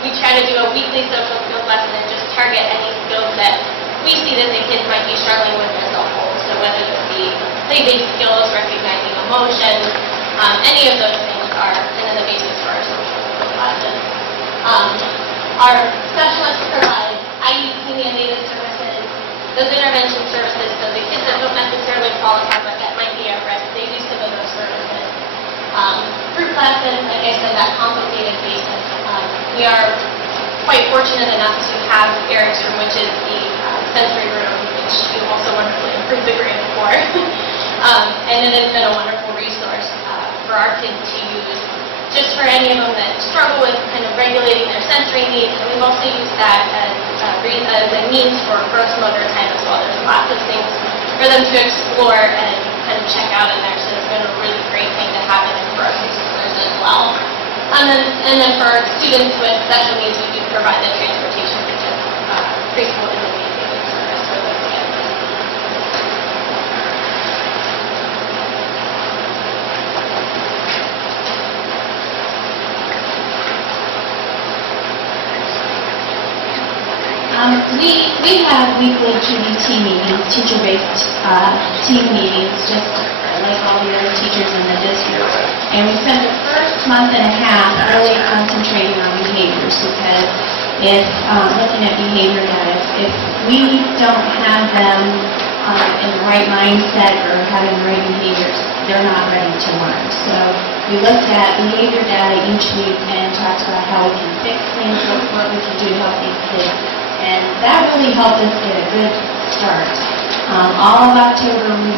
we try to do a weekly social skills lesson and just target any skills that we see that the kids might be struggling with as a whole. So whether it be play-based skills, recognizing emotions, any of those things are the basis for our social skills lesson. Our specialists provide IEP mandated services, those intervention services, so the kids that don't necessarily qualify but that might be on that consultative basis. We are quite fortunate enough to have Eric's room, which is the sensory room, which you also wonderfully improved the grade for. And it has been a wonderful resource for our kids to use, just for any of them that struggle with kind of regulating their sensory needs. And we've also used that as a means for gross motor time as well. There's lots of things for them to explore and kind of check out in there, so it's been a really great thing to have in there for our preschoolers as well. And then for students with special needs, we do provide the transportation to preschool and the maintainment service for those kids. We have weekly TBT meetings, teacher-based team meetings, just like all the other teachers in the district. And we spend the first month and a half really concentrating on behaviors, because if, looking at behavior data, if we don't have them in the right mindset or having the right behaviors, they're not ready to learn. So we looked at behavior data each week and talked about how we can fix things, what we can do to help these kids. And that really helped us get a good start. All of October, we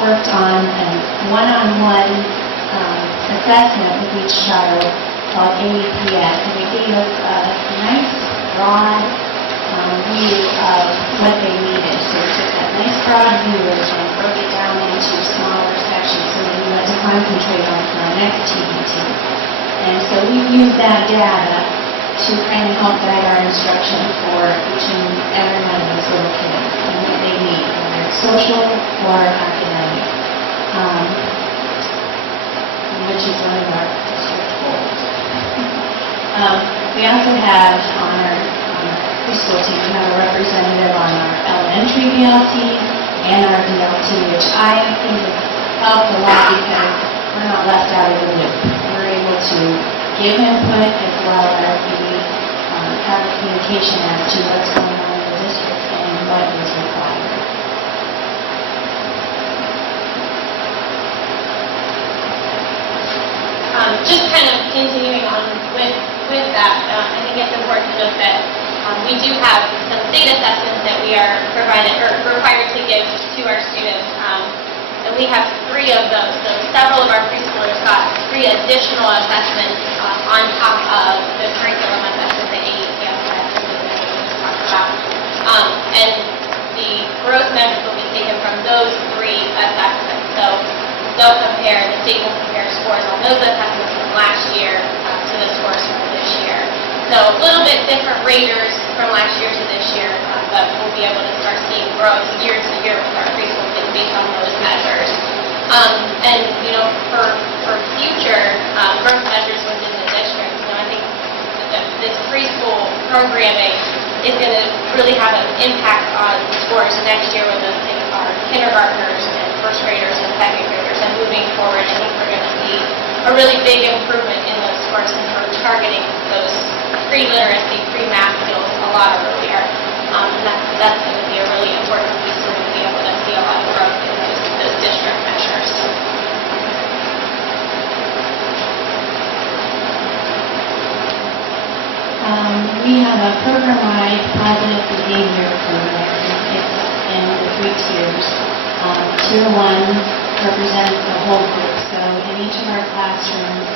worked on a one-on-one assessment with each child called AEPS, and it gave us a nice, broad view of what they needed. So we took that nice, broad view and broke it down into smaller sections so that we had to concentrate on for our next TBT. And so we used that data to kind of help guide our instruction for each and every one of those little kids and what they need, whether it's social or academic, which is one of our district goals. We also have on our preschool team, we have a representative on our elementary DLT and our DLT, which I think has helped a lot because we're not left out of the loop. We're able to give input as well as we have a communication as to what's going on in the district and what is required. Just kind of continuing on with that, I think it's important to note that we do have some state assessments that we are provided or required to give to our students. And we have 3 of those. So several of our preschoolers got 3 additional assessments on top of the curriculum assessment that AEPS has talked about. And the growth measures will be taken from those 3 assessments. So they'll compare, the state will compare scores on those assessments from last year to the scores from this year. So a little bit different raters from last year to this year, but we'll be able to start seeing growth year to year with our preschool kids based on those measures. And, you know, for future growth measures within the district, you know, I think that this preschool programming is going to really have an impact on scores next year when those kids are kindergartners and first graders and second graders. And moving forward, I think we're going to see a really big improvement in those scores because we're targeting those pre-literacy, pre-math skills a lot earlier. And that's going to be a really important piece. We're going to be able to see a lot of growth in those district measures. We have a program-wide positive behavior program. It's in the 3 tiers. Tier 1 represents the whole group. So in each of our classrooms,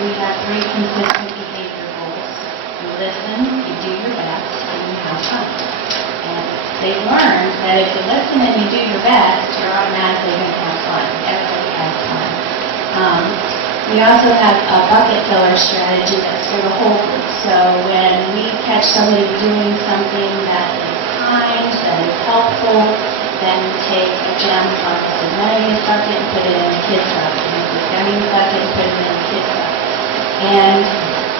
we have 3 consistent behavior goals. You listen, you do your best, and you have fun. And they've learned that if you listen and you do your best, you're automatically going to have fun. Everybody has fun. We also have a bucket filler strategy that's for the whole group. So when we catch somebody doing something that is kind, that is helpful, then we take a gem from the Megan's bucket and put it in the kids' bucket. And the Megan's bucket and put it in the kids' bucket. And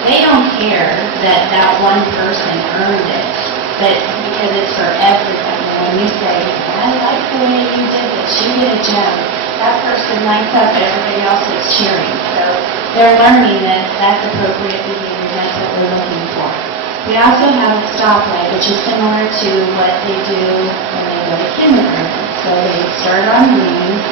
they don't care that that one person earned it, but because it's for everybody. When we say, I like the way you did this, you get a gem, that person lights up, everybody else is cheering. So they're learning that that's appropriate behavior, that's what we're looking for. We also have a stoplight, which is similar to what they do when they go to kindergarten. So they start on green.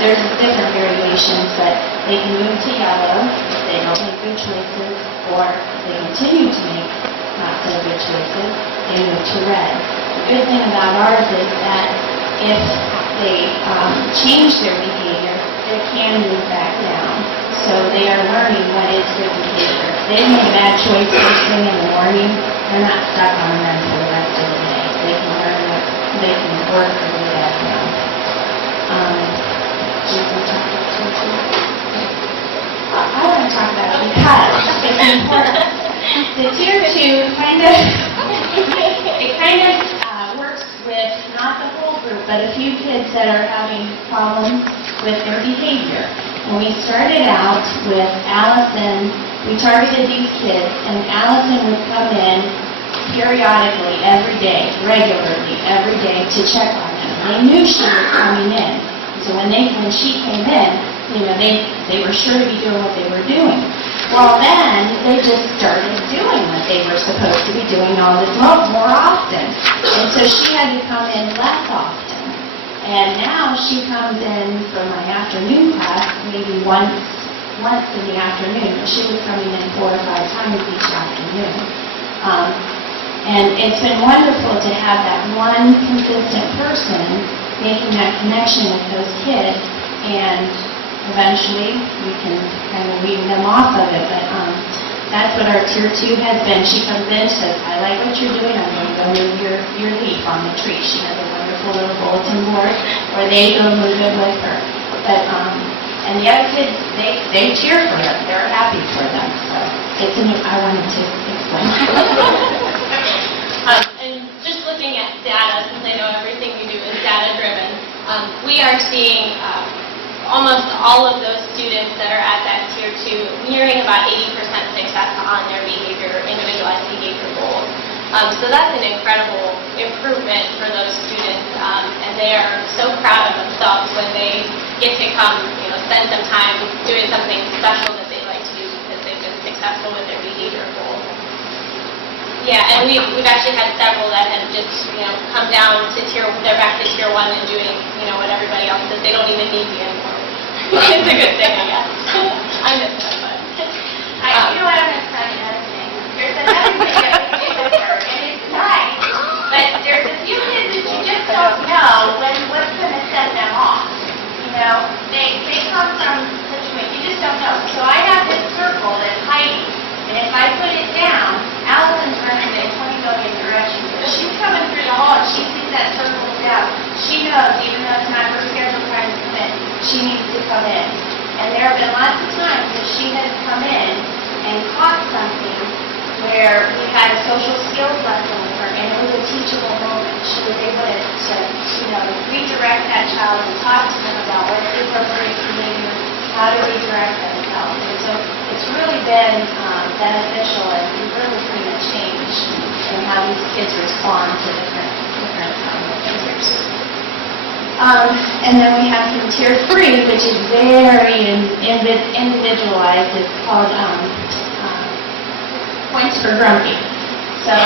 There's different variations, but they can move to yellow if they they don't make good choices, or if they continue to make not so good choices, they move to red. The good thing about ours is that if they change their behavior, they can move back down. So they are learning what is good behavior. If they make a bad choice first thing in the morning, they're not stuck on them for the rest of the day. They can learn what they can work their way back down. Do you want to talk about Tier 2? I want to talk about it because it's important. The Tier 2 kind of works with not the whole group, but a few kids that are having problems with their behavior. When we started out with Allison, we targeted these kids, and Allison would come in periodically, every day, regularly, every day, to check on them. They knew she was coming in. So when she came in, they were sure to be doing what they were doing. Well, then, they just started doing what they were supposed to be doing more often. And so she had to come in less often. And now she comes in for my afternoon class maybe once in the afternoon. She was coming in 4 or 5 times each afternoon. And it's been wonderful to have that one consistent person making that connection with those kids, and eventually we can kind of wean them off of it. But that's what our Tier 2 has been. She comes in, she says, I like what you're doing, I'm going to go move your leaf on the tree. She has a wonderful little bulletin board where they go move it with her. But and the other kids, they cheer for them. They're happy for them. So I wanted to explain. And just looking at data, since I know everything we do is data-driven, we are seeing almost all of those students that are at that Tier 2 nearing about 80% success on their individualized behavior goals. So that's an incredible improvement for those students, and they are so proud of themselves when they get to come, spend some time doing something special that they like to do because they've been successful with their behavior goals. Yeah, and we've actually had several that have just, come down to they're back to Tier 1 and doing, what everybody else does. They don't even need me anymore. It's a good thing, I guess. I miss them, but. You know what, I'm going to tell you another thing. There's another thing that we do with her, and it's nice, but there's a few kids that you just don't know what's going to set them off. They come from situations you just don't know. So I have this circle that's hiding, and if I put it down, Allison's running in 20 million directions. If she's coming through the hall and she sees that circle down, she knows, even though it's not her scheduled time to come in, she needs to come in. And there have been lots of times that she has come in and caught something where we had a social skills lesson with her, and it was a teachable moment. She was able to redirect that child and talk to them about what is appropriate behavior, how to redirect themselves. And so it's really been beneficial, and we've really seen a change in how these kids respond to different behaviors. And then we have some Tier 3, which is very individualized. It's called Points for Grumpy. So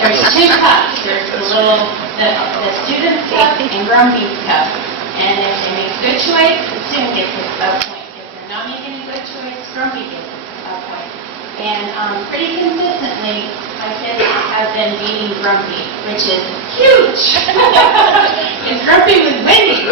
there's 2 cups. There's the student's cup and Grumpy's cup. And if they make a good choice, the student gets a point. If they're not making a good choice, Grumpy gets a point. And pretty consistently, my kids have been beating Grumpy, which is huge. And Grumpy was winning.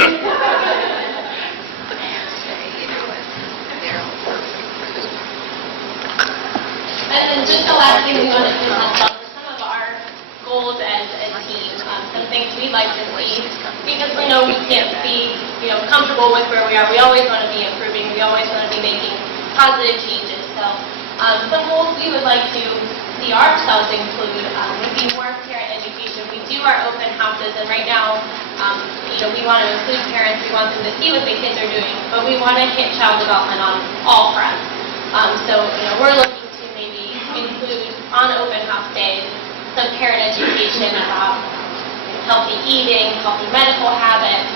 And then just the last thing we want to do is some of our goals as a team, some things we'd like to see, because we know we can't be, comfortable with where we are. We always want to be improving. We always want to be making positive changes. So some goals we would like to see ourselves include would be more parent education. We do our open houses, and right now, we want to include parents. We want them to see what the kids are doing, but we want to hit child development on all fronts. So we're looking to maybe include on open house days some parent education about healthy eating, healthy medical habits,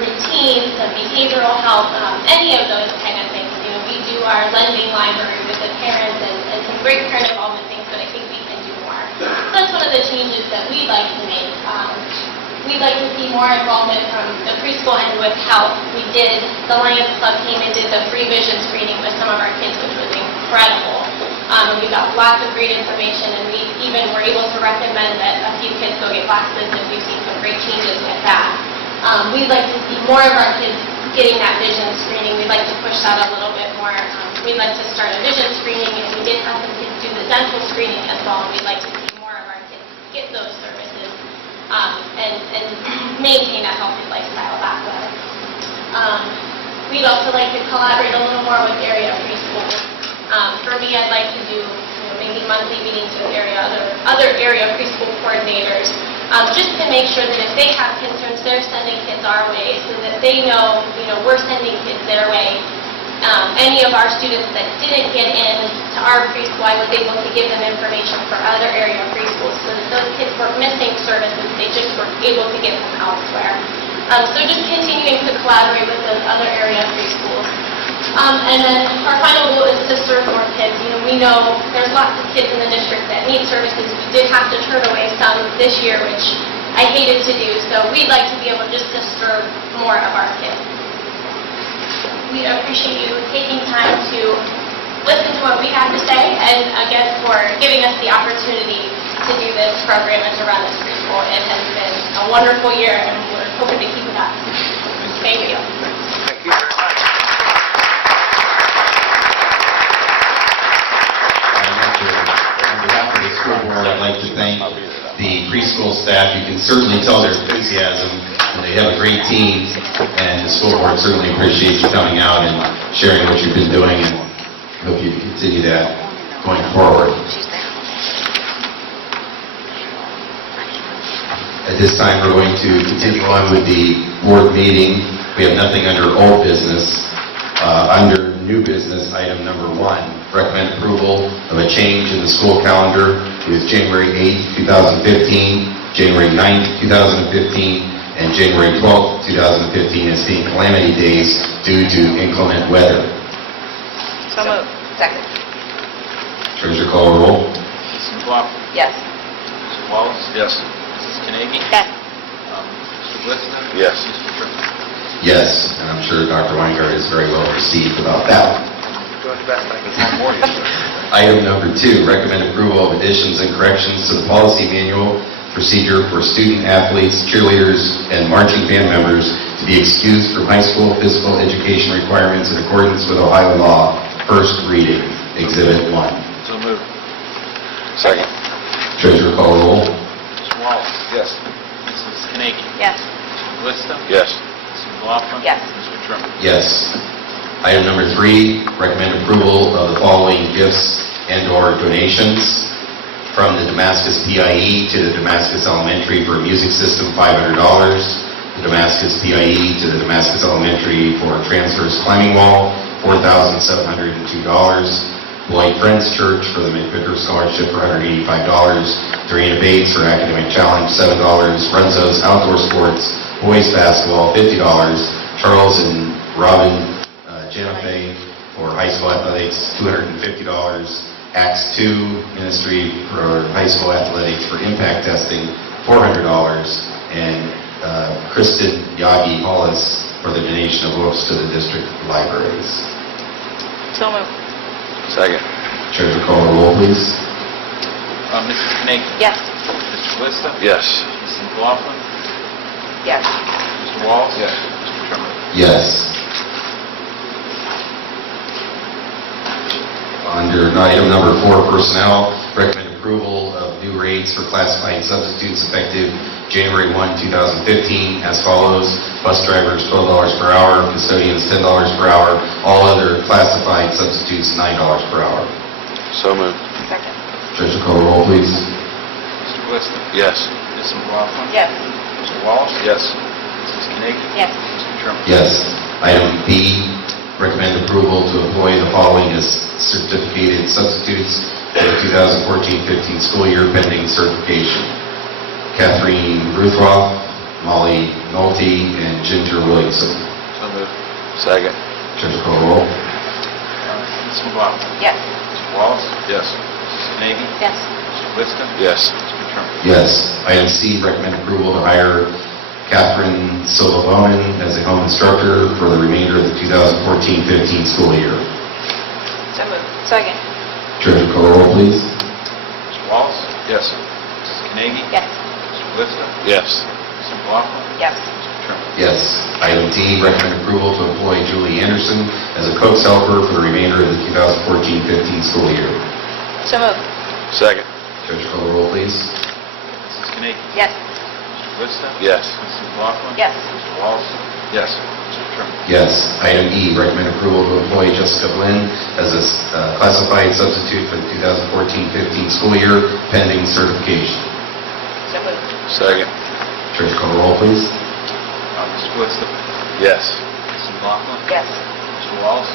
routines, some behavioral health, any of those kind of things. We do our lending library with the parents and some great parent involvement things, but I think we can do more. So that's one of the changes that we'd like to make. we'd like to see more involvement from the preschool end with help. The Lions Club came and did the free vision screening with some of our kids, which was incredible. And we got lots of great information, and we even were able to recommend that a few kids go get glasses, and we've seen some great changes with that. We'd like to see more of our kids getting that vision screening. We'd like to push that a little bit more. We'd like to start a vision screening, and we did have some kids do the dental screening as well. We'd like to see more of our kids get those services and maintain a healthy lifestyle that way. We'd also like to collaborate a little more with area preschools. For me, I'd like to do maybe monthly meetings with other area preschool coordinators, just to make sure that if they have concerns, they're sending kids our way, so that they know, we're sending kids their way. Any of our students that didn't get in to our preschool, I was able to give them information for other area preschools, so that those kids weren't missing services, they just were able to get them elsewhere. So just continuing to collaborate with those other area preschools. And then our final goal is to serve more kids. We know there's lots of kids in the district that need services. We did have to turn away some this year, which I hated to do. So we'd like to be able just to serve more of our kids. We appreciate you taking time to listen to what we have to say, and again for giving us the opportunity to do this program and to run this preschool. It has been a wonderful year, and we're hoping to keep it up. Thank you. Thank you very much. On behalf of the school board, I'd like to thank the preschool staff. You can certainly tell their enthusiasm, and they have a great team, and the school board certainly appreciates you coming out and sharing what you've been doing, and hope you continue that going forward. At this time, we're going to continue on with the board meeting. We have nothing under old business. Under new business, item number 1, recommend approval of a change in the school calendar with January 8th, 2015, January 9th, 2015, and January 12th, 2015 as being calamity days due to inclement weather. So moved. Second. Treasurer call the roll. Mrs. McLaughlin. Yes. Mr. Wallace. Yes. Mrs. Carnegie. Yes. Mr. Glista. Yes. Mr. Trimmer. Yes, and I'm sure Dr. Weingart is very well received about that. Doing the best I can. One more, yes, sir. Item number 2, recommend approval of additions and corrections to the policy manual procedure for student athletes, cheerleaders, and marching band members to be excused from high school physical education requirements in accordance with Ohio law. First reading, Exhibit 1. So moved. Second. Treasurer call the roll. Mr. Wallace. Yes. Mrs. Carnegie. Yes. Mr. Glista. Yes. Mrs. McLaughlin. Yes. Mr. Trimmer. Yes. Item number 3, recommend approval of the following gifts and/or donations. From the Damascus PIE to the Damascus Elementary for a music system, $500. The Damascus PIE to the Damascus Elementary for a transverse climbing wall, $4,702. Lloyd Friends Church for the McVicker Scholarship for $185. Dorena Bates for Academic Challenge, $7. Runzo's Outdoor Sports Boys Basketball, $50. Charles and Robin Genefe for high school athletics, $250. Acts 2 Ministry for high school athletics for impact testing, $400. And Kristen Yagi Hollis for the donation of books to the district libraries. So moved. Second. Treasurer call the roll, please. Mrs. Carnegie. Yes. Mr. Glista. Yes. Mrs. McLaughlin. Yes. Mr. Wallace. Yes. Mr. Trimmer. Yes. Under item number 4, personnel, recommend approval of new rates for classified substitutes effective January 1, 2015 as follows. Bus drivers, $12 per hour, custodians, $10 per hour, all other classified substitutes, $9 per hour. So moved. Second. Treasurer call the roll, please. Mr. Glista. Yes. Mrs. McLaughlin. Yes. Mr. Wallace. Yes. Mrs. Carnegie. Yes. Mr. Trimmer. Yes. Item B, recommend approval to employ the following as certificated substitutes for the 2014-15 school year pending certification. Catherine Ruthroth, Molly Nolte, and Ginger Williamson. So moved. Second. Treasurer call the roll. Mrs. McLaughlin. Yes. Mr. Wallace. Yes. Mrs. Carnegie. Yes. Mr. Glista. Yes. Mr. Trimmer. Yes. Item C, recommend approval to hire Catherine Silvabonin as a home instructor for the remainder of the 2014-15 school year. So moved. Second. Treasurer call the roll, please. Mr. Wallace? Yes. Mrs. Carnegie? Yes. Mr. Glista? Yes. Mrs. McLaughlin? Yes. Mr. Trimmer? Yes. Item D, recommend approval to employ Julie Anderson as a cook's helper for the remainder of the 2014-15 school year. So moved. Second. Treasurer call the roll, please. Mrs. Carnegie? Yes. Mr. Glista? Yes. Mrs. McLaughlin? Yes. Mr. Wallace? Yes. Mr. Trimmer? Yes. Item E, recommend approval to employ Jessica Blinn as a classified substitute for the 2014-15 school year pending certification. So moved. Second. Treasurer call the roll, please. Mr. Glista? Yes. Mrs. McLaughlin? Yes. Mr. Wallace?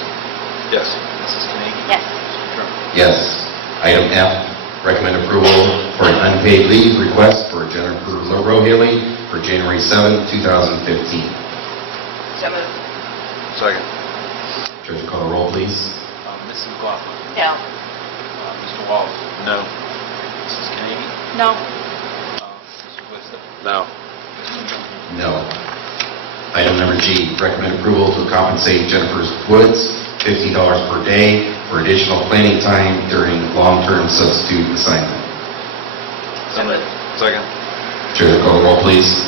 Yes. Mrs. Carnegie? Yes. Mr. Trimmer? Yes. Item F, recommend approval for an unpaid leave request for Jennifer Rohaley for January 7, 2015. So moved. Second. Treasurer call the roll, please. Mrs. McLaughlin? No. Mr. Wallace? No. Mrs. Carnegie? No. Mr. Glista? No. No. Item number G, recommend approval to compensate Jennifer Woods $50 per day for additional planning time during long-term substitute assignment. So moved. Second. Treasurer call the roll, please.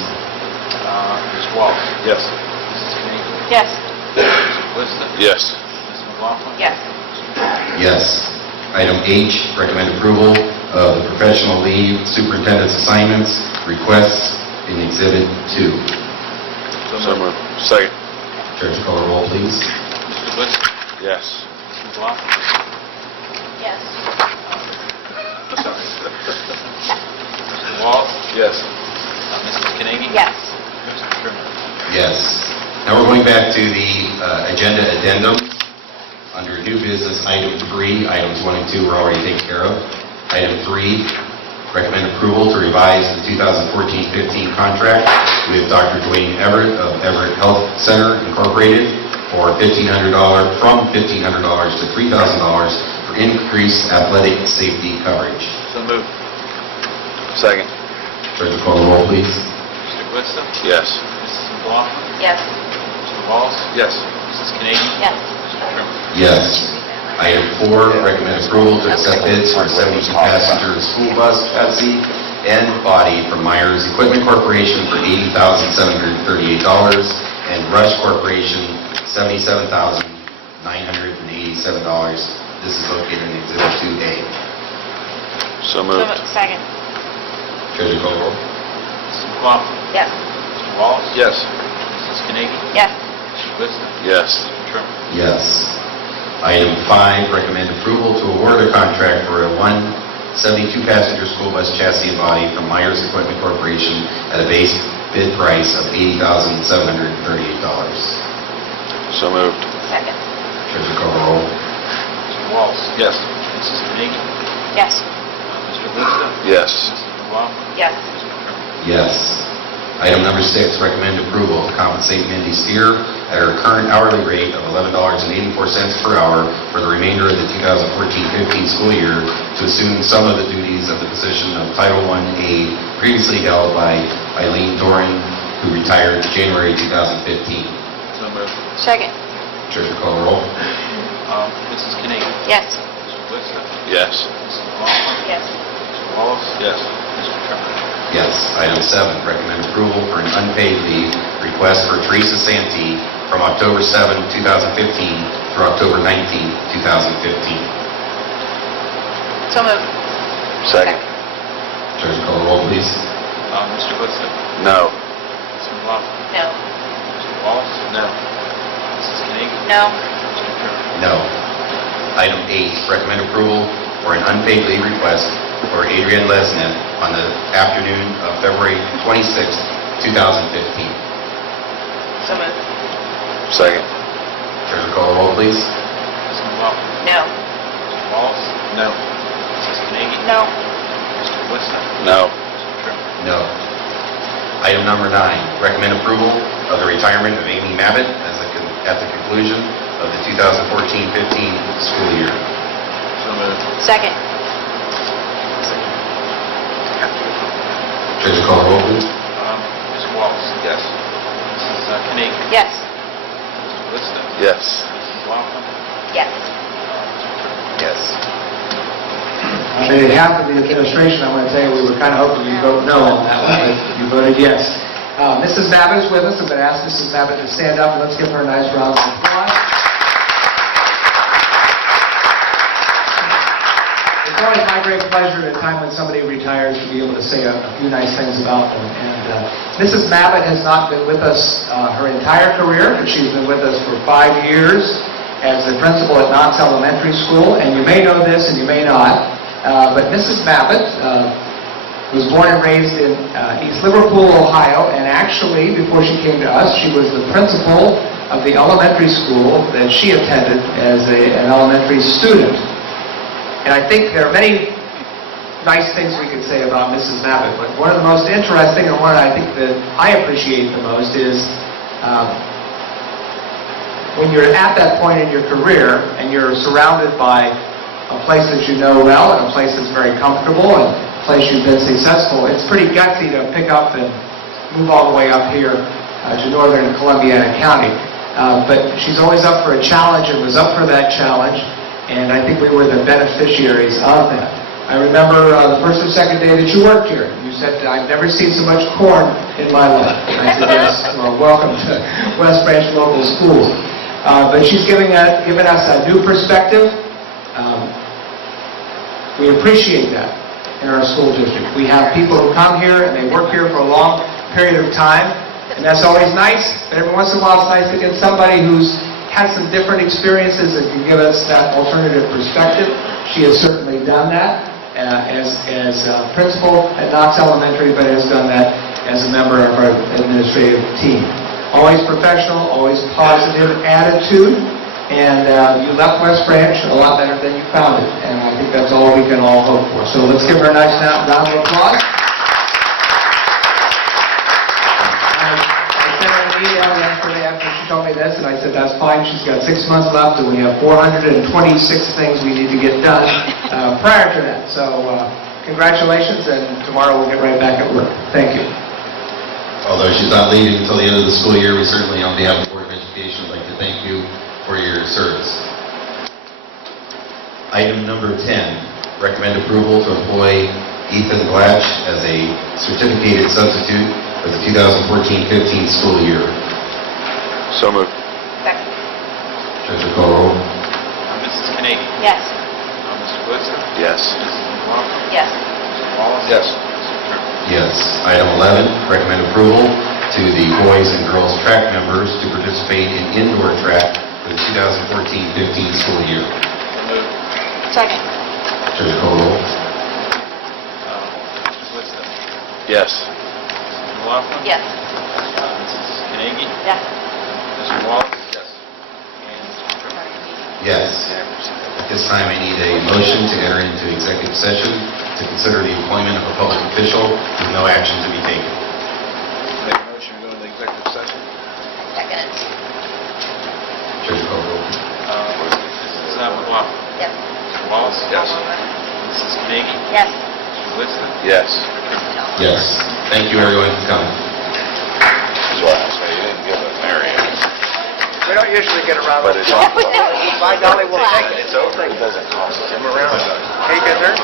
Mr. Wallace? Yes. Mrs. Carnegie? Yes. Mr. Glista? Yes. Mrs. McLaughlin? Yes. Yes. Item H, recommend approval of the professional leave superintendent's assignments requests in Exhibit 2. So moved. Second. Treasurer call the roll, please. Mr. Glista? Yes. Mrs. McLaughlin? Yes. Mr. Wallace? Yes. Mrs. Carnegie? Yes. Mr. Trimmer? Yes. Now we're going back to the agenda addendum. Under new business, item 3, items 1 and 2 were already taken care of. Item 3, recommend approval to revise the 2014-15 contract with Dr. Dwayne Everett of Everett Health Center Incorporated for $1,500, from $1,500 to $3,000 for increased athletic safety coverage. So moved. Second. Treasurer call the roll, please. Mr. Glista? Yes. Mrs. McLaughlin? Yes. Mr. Wallace? Yes. Mrs. Carnegie? Yes. Mr. Trimmer? Yes. Item 4, recommend approval to accept bids for a 72-passenger school bus chassis and body from Myers Equipment Corporation for $80,738 and Rush Corporation $77,987. This is located in Exhibit 2A. So moved. Second. Treasurer call the roll. Mrs. McLaughlin? Yes. Mr. Wallace? Yes. Mrs. Carnegie? Yes. Mr. Glista? Yes. Mr. Trimmer? Yes. Item 5, recommend approval to award a contract for a 72-passenger school bus chassis and body from Myers Equipment Corporation at a base bid price of $80,738. So moved. Second. Treasurer call the roll. Mr. Wallace? Yes. Mrs. Carnegie? Yes. Mr. Glista? Yes. Mrs. McLaughlin? Yes. Mr. Trimmer? Yes. Item number 6, recommend approval to compensate Mindy Steer at her current hourly rate of $11.84 per hour for the remainder of the 2014-15 school year to assume some of the duties of the position of Title I aide previously held by Eileen Doran, who retired January 2015. So moved. Second. Treasurer call the roll. Mrs. Carnegie? Yes. Mr. Glista? Yes. Mrs. McLaughlin? Yes. Mr. Wallace? Yes. Mr. Trimmer? Yes. Item 7, recommend approval for an unpaid leave request for Teresa Santee from October 7, 2015 through October 19, 2015. So moved. Second. Treasurer call the roll, please. Mr. Glista? No. Mrs. McLaughlin? No. Mr. Wallace? No. Mrs. Carnegie? No. Mr. Trimmer? No. Item 8, recommend approval for an unpaid leave request for Adrienne Lesnick on the afternoon of February 26, 2015. So moved. Second. Treasurer call the roll, please. Mrs. McLaughlin? No. Mr. Wallace? No. Mrs. Carnegie? No. Mr. Glista? No. Mr. Trimmer? No. Item number 9, recommend approval of the retirement of Amy Mabbitt at the conclusion of the 2014-15 school year. So moved. Second. Treasurer call the roll, please. Mr. Wallace? Yes. Carnegie. Yes. Mr. Glista. Yes. Mrs. Walton. Yes. Yes. On behalf of the administration, I'm going to tell you, we were kind of hoping you'd vote no on that one, but you voted yes. Mrs. Babbitt is with us. I'm going to ask Mrs. Babbitt to stand up, and let's give her a nice round of applause. It's always my great pleasure at a time when somebody retires to be able to say a few nice things about them. And Mrs. Babbitt has not been with us her entire career, but she's been with us for 5 years as the principal at Knox Elementary School. And you may know this and you may not, but Mrs. Babbitt was born and raised in East Liverpool, Ohio, and actually, before she came to us, she was the principal of the elementary school that she attended as an elementary student. And I think there are many nice things we could say about Mrs. Babbitt, but one of the most interesting and one I think that I appreciate the most is when you're at that point in your career and you're surrounded by a place that you know well and a place that's very comfortable and a place you've been successful, it's pretty gutsy to pick up and move all the way up here to northern Columbiana County. But she's always up for a challenge and was up for that challenge, and I think we were the beneficiaries of that. I remember the first or second day that you worked here. You said, "I've never seen so much corn in my life." And I said, "Yes, well, welcome to West Branch Local Schools." But she's given us a new perspective. We appreciate that in our school district. We have people who come here and they work here for a long period of time, and that's always nice. But every once in a while it's nice to get somebody who's had some different experiences and can give us that alternative perspective. She has certainly done that as principal at Knox Elementary, but has done that as a member of our administrative team. Always professional, always positive attitude, and you left West Branch a lot better than you found it, and I think that's all we can all hope for. So let's give her a nice round of applause. I sent her an email yesterday after she told me this, and I said, that's fine, she's got 6 months left, and we have 426 things we need to get done prior to that. So congratulations, and tomorrow we'll get right back at work. Thank you. Although she's not leaving until the end of the school year, we certainly, on behalf of the Board of Education, would like to thank you for your service. Item number 10, recommend approval to employ Ethan Blatch as a certificated substitute for the 2014-15 school year. So moved. Second. Treasurer call roll. Mrs. Carnegie. Yes. Mr. Glista. Yes. Mrs. Walton. Yes. Mr. Wallace. Yes. Mr. Trimmer. Yes. Item 11, recommend approval to the boys and girls track members to participate in indoor track for the 2014-15 school year. So moved. Second. Treasurer call roll. Mr. Glista. Yes. Mrs. Walton. Yes. Mrs. Carnegie. Yes. Mr. Wallace. Yes. And Mr. Trimmer. Yes. At this time, I need a motion to enter into executive session to consider the employment of a public official with no action to be taken. Make a motion to go into executive session. Second. Treasurer call roll. Mrs. McLaughlin. Yes. Mr. Wallace. Yes. Mrs. Carnegie. Yes. Mr. Glista. Yes. Yes. Thank you, everyone, for coming. This is what I say, you didn't give a Mary. We don't usually get around But with it's it. on. By golly, we'll take it. It's over. It doesn't cost him around. Hey, good, sir?